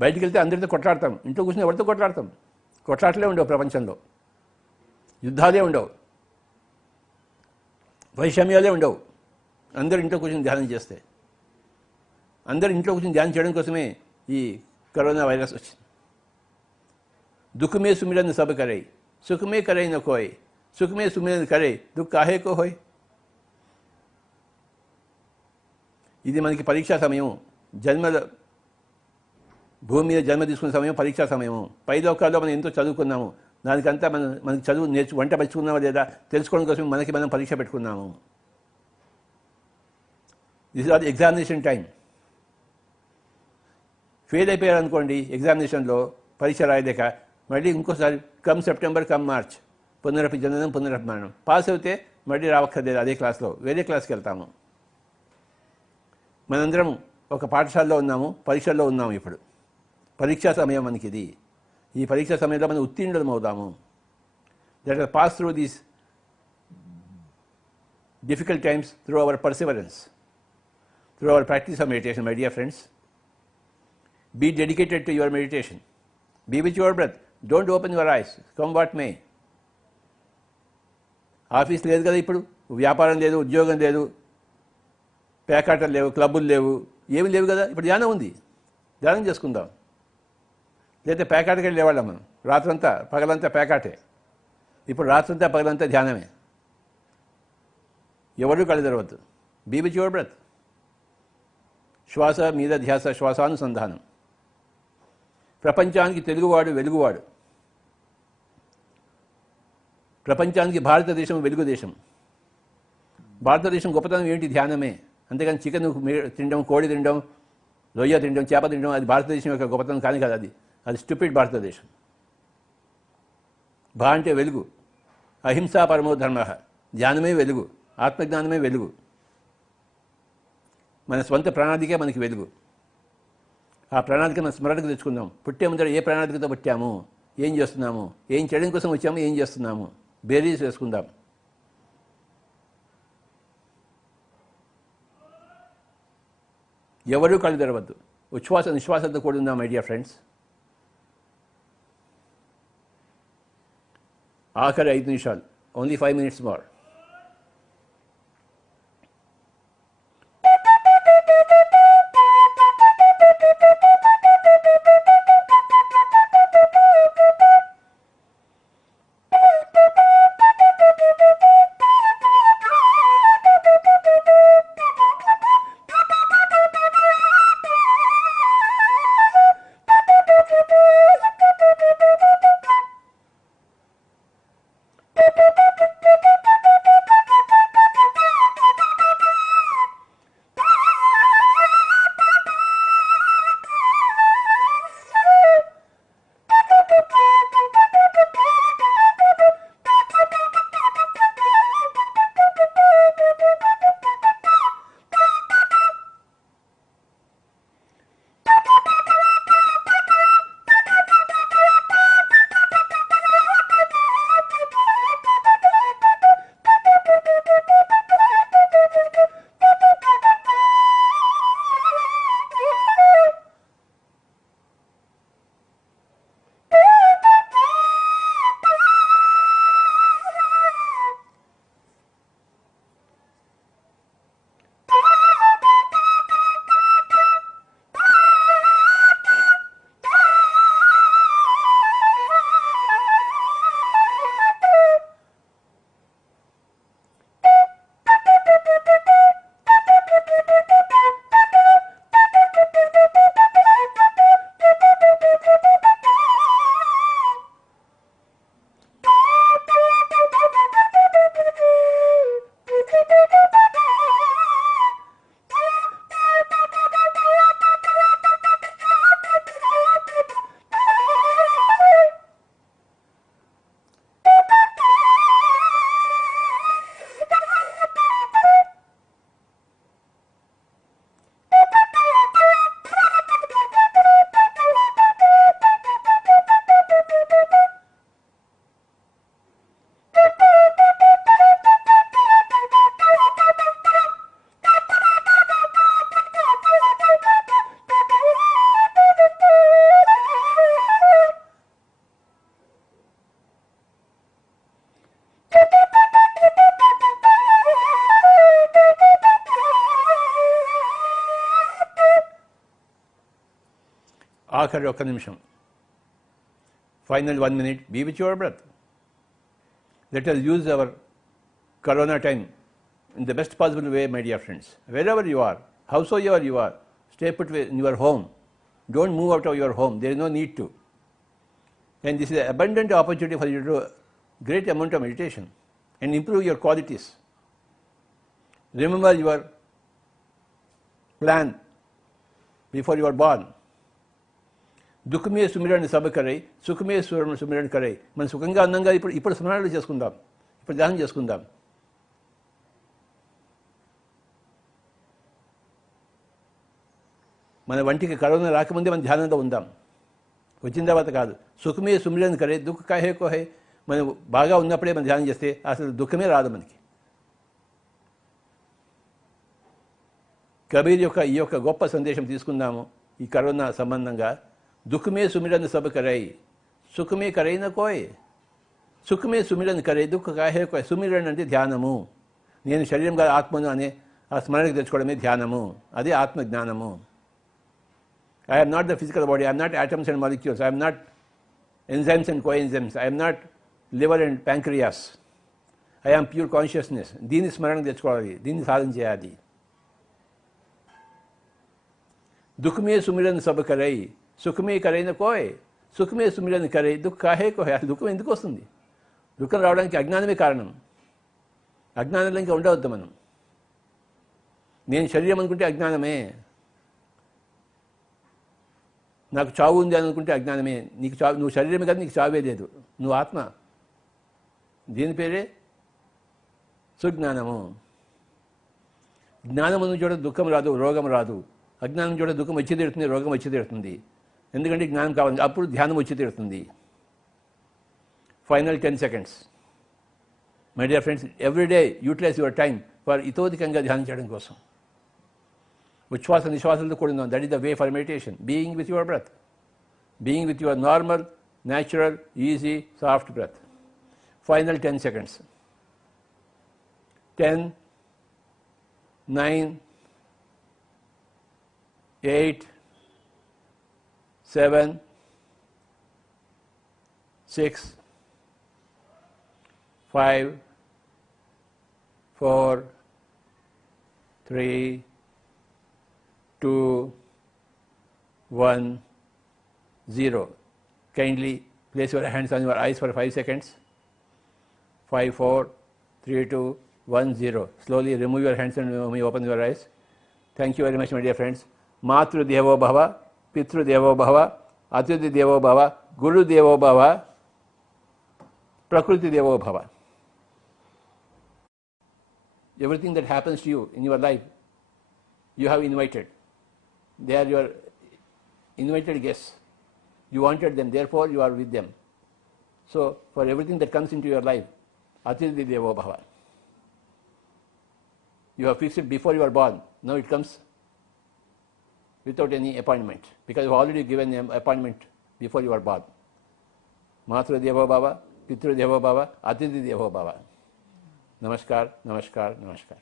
బయటికి వెళ్తే అందరితో కొట్లాడతాం, ఇంట్లో కూర్చుని ఎవరితో కొట్లాడతాం? కొట్లాటలే ఉండవు ప్రపంచంలో, యుద్ధాలే ఉండవు, వైషమ్యాలే ఉండవు. అందరూ ఇంట్లో కూర్చొని ధ్యానం చేస్తే, అందరూ ఇంట్లో కూర్చొని ధ్యానం చేయడం కోసమే ఈ కరోనా వైరస్ వచ్చింది. దుఃఖమే సుమిరన్ సబ్ కరై, సుఖమే కరై న కోయ్, సుఖమే సుమిరన్ కరై, దుఃఖ కాహే కో హోయ్. ఇది మనకి పరీక్షా సమయం. జన్మల భూమి మీద జన్మ తీసుకునే సమయం పరీక్షా సమయము. పై లోకాల్లో మనం ఎంతో చదువుకున్నాము, దానికంతా మనకి చదువు వంట పరుచుకున్నామా లేదా తెలుసుకోవడం కోసం మనకి మనం పరీక్ష పెట్టుకున్నాము. This are the examination time. Fail అయిపోయారనుకోండి ఎగ్జామినేషన్లో, పరీక్ష రాయలేక, మళ్ళీ ఇంకోసారి కమ్ సెప్టెంబర్ కమ్ మార్చ్, పునరపి జననం పునరపి మరణం. పాస్ అవుతే మళ్ళీ రావక్కర్లేదు, అదే క్లాస్లో వేరే క్లాస్కి వెళ్తాము. మనందరం ఒక పాఠశాలలో ఉన్నాము, పరీక్షల్లో ఉన్నాము. ఇప్పుడు పరీక్షా సమయం మనకి ఇది. ఈ పరీక్షా సమయంలో మనం ఉత్తీర్ణులం అవుదాము. Let us pass through these difficult times through our perseverance, through our practice of meditation, my dear friends. Be dedicated to your meditation. Be with your breath. Don't open your eyes, come what may. Office లేదు కదా ఇప్పుడు, వ్యాపారం లేదు, ఉద్యోగం లేదు, పేకాటలు లేవు, క్లబ్బులు లేవు, ఏమి లేవు కదా. ఇప్పుడు ధ్యానం ఉంది, ధ్యానం చేసుకుందాం. లేదా పేకాటకి వెళ్ళేవాళ్ళం మనం, రాత్రంతా పగలంతా పేకాటే. ఇప్పుడు రాత్రంతా పగలంతా ధ్యానమే. ఎవరు కళ్ళు తెరవద్దు. Be with your breath. శ్వాస మీద ధ్యాస, శ్వాసానుసంధానం. ప్రపంచానికి తెలుగువాడు వెలుగువాడు. ప్రపంచానికి భారతదేశం వెలుగు దేశం. భారతదేశం గొప్పతనం ఏంటి? ధ్యానమే. అంతేగాని చికెన్ తినడం, కోడి తినడం, రొయ్య తినడం, చేప తినడం అది భారతదేశం యొక్క గొప్పతనం కానీ కదా. అది స్టూపిడ్ భారతదేశం. భా అంటే వెలుగు. అహింసా పరమో ధర్మ. ధ్యానమే వెలుగు, ఆత్మజ్ఞానమే వెలుగు. మన స్వంత ప్రణాళికే మనకి వెలుగు. ఆ ప్రణాళిక మన స్మరణకు తెచ్చుకుందాం. పుట్టే ముందర ఏ ప్రణాళికతో పుట్టాము, ఏం చేస్తున్నాము, ఏం చేయడం కోసం వచ్చాము, ఏం చేస్తున్నాము, బేరీస్ వేసుకుందాం. ఎవరూ కళ్ళు తెరవద్దు. ఉచ్ఛ్వాస నిశ్వాసంతో కూడా ఉందాం మై డియర్ ఫ్రెండ్స్. ఆఖరి 5 నిమిషాలు, ఓన్లీ 5 minutes more. ఆఖరి ఒక్క నిమిషం, final 1 minute, be with your breath. Let us use our corona time in the best possible way, my dear friends. Wherever you are, howsoever you are, stay put in your home. Don't move out of your home. There is no need to. And this is an abundant opportunity for you to do great amount of meditation and improve your qualities. Remember your plan before you are born. దుఃఖ మే సుమిరణ సభ కరై, సుఖమే సుమిరణ కరై. మనం సుఖంగా అందంగా ఇప్పుడు స్మరణలు చేసుకుందాం, ఇప్పుడు ధ్యానం చేసుకుందాం. మన వంటికి కరోనా రాకముందే మనం ధ్యానంలో ఉందాం, వచ్చిన తర్వాత కాదు. సుఖమే సుమిరణ కరే, దుఃఖ కాహే కోహే. మనం బాగా ఉన్నప్పుడే మనం ధ్యానం చేస్తే అసలు దుఃఖమే రాదు మనకి. కబీర్ యొక్క ఈ యొక్క గొప్ప సందేశం తీసుకుందాము ఈ కరోనా సంబంధంగా. దుఃఖమే సుమిరన్ సబ్ కరై, సుఖమే కరైన కోయ్. సుఖమే సుమిరన్ కరై, దుఃఖ కాహే కోయ్. సుమిరన్ అంటే ధ్యానము. నేను శరీరంగా ఆత్మను అనే ఆ స్మరణకు తెచ్చుకోవడమే ధ్యానము. అదే ఆత్మజ్ఞానము. I am not the physical body. I am not atoms and molecules. I am not enzymes and coenzymes. I am not liver and pancreas. I am pure consciousness. దీన్ని స్మరణకు తెచ్చుకోవాలి, దీన్ని సాధన చేయాలి. దుఃఖమే సుమిరన్ సబ్ కరై, సుఖమే కరైన కోయ్. సుఖమే సుమిరన్ కరై, దుఃఖ కాహే కోయ్. అసలు దుఃఖం ఎందుకు వస్తుంది? దుఃఖం రావడానికి అజ్ఞానమే కారణం. అజ్ఞానంలో ఇంకా ఉండవద్దు మనం. నేను శరీరం అనుకుంటే అజ్ఞానమే. నాకు చావు ఉంది అని అనుకుంటే అజ్ఞానమే. నీకు చావు, నువ్వు శరీరమే కదా, నీకు చావే లేదు. నువ్వు ఆత్మ. దీని పేరే సుజ్ఞానము. జ్ఞానం ఉన్న చోట దుఃఖం రాదు, రోగం రాదు. అజ్ఞానం చోట దుఃఖం వచ్చి తీరుతుంది, రోగం వచ్చి తీరుతుంది. ఎందుకంటే జ్ఞానం కావాలి, అప్పుడు ధ్యానం వచ్చి తీరుతుంది. Final 10 seconds. My dear friends, every day utilise your time for ఇతోధికంగా ధ్యానం చేయడం కోసం. ఉచ్ఛ్వాస నిశ్వాసాలతో కూడిన that is the way for meditation. Being with your breath, being with your normal, natural, easy, soft breath. Final 10 seconds. 10, 9, 8, 7, 6, 5, 4, 3, 2, 1, 0. Kindly place your hands on your eyes for 5 seconds. 5, 4, 3, 2, 1, 0. Slowly remove your hands and open your eyes. Thank you very much, my dear friends. Matru Devo Bhava, Pitru Devo Bhava, Atiti Devo Bhava, Guru Devo Bhava, Prakriti Devo Bhava. Everything that happens to you in your life, you have invited. They are your invited guests. You wanted them, therefore you are with them. So, for everything that comes into your life, Atiti Devo Bhava. You have fixed it before you are born. Now it comes without any appointment, because you have already given an appointment before you are born. Matra Devo Bhava, Pitru Devo Bhava, Atiti Devo Bhava. Namaskar, namaskar, namaskar.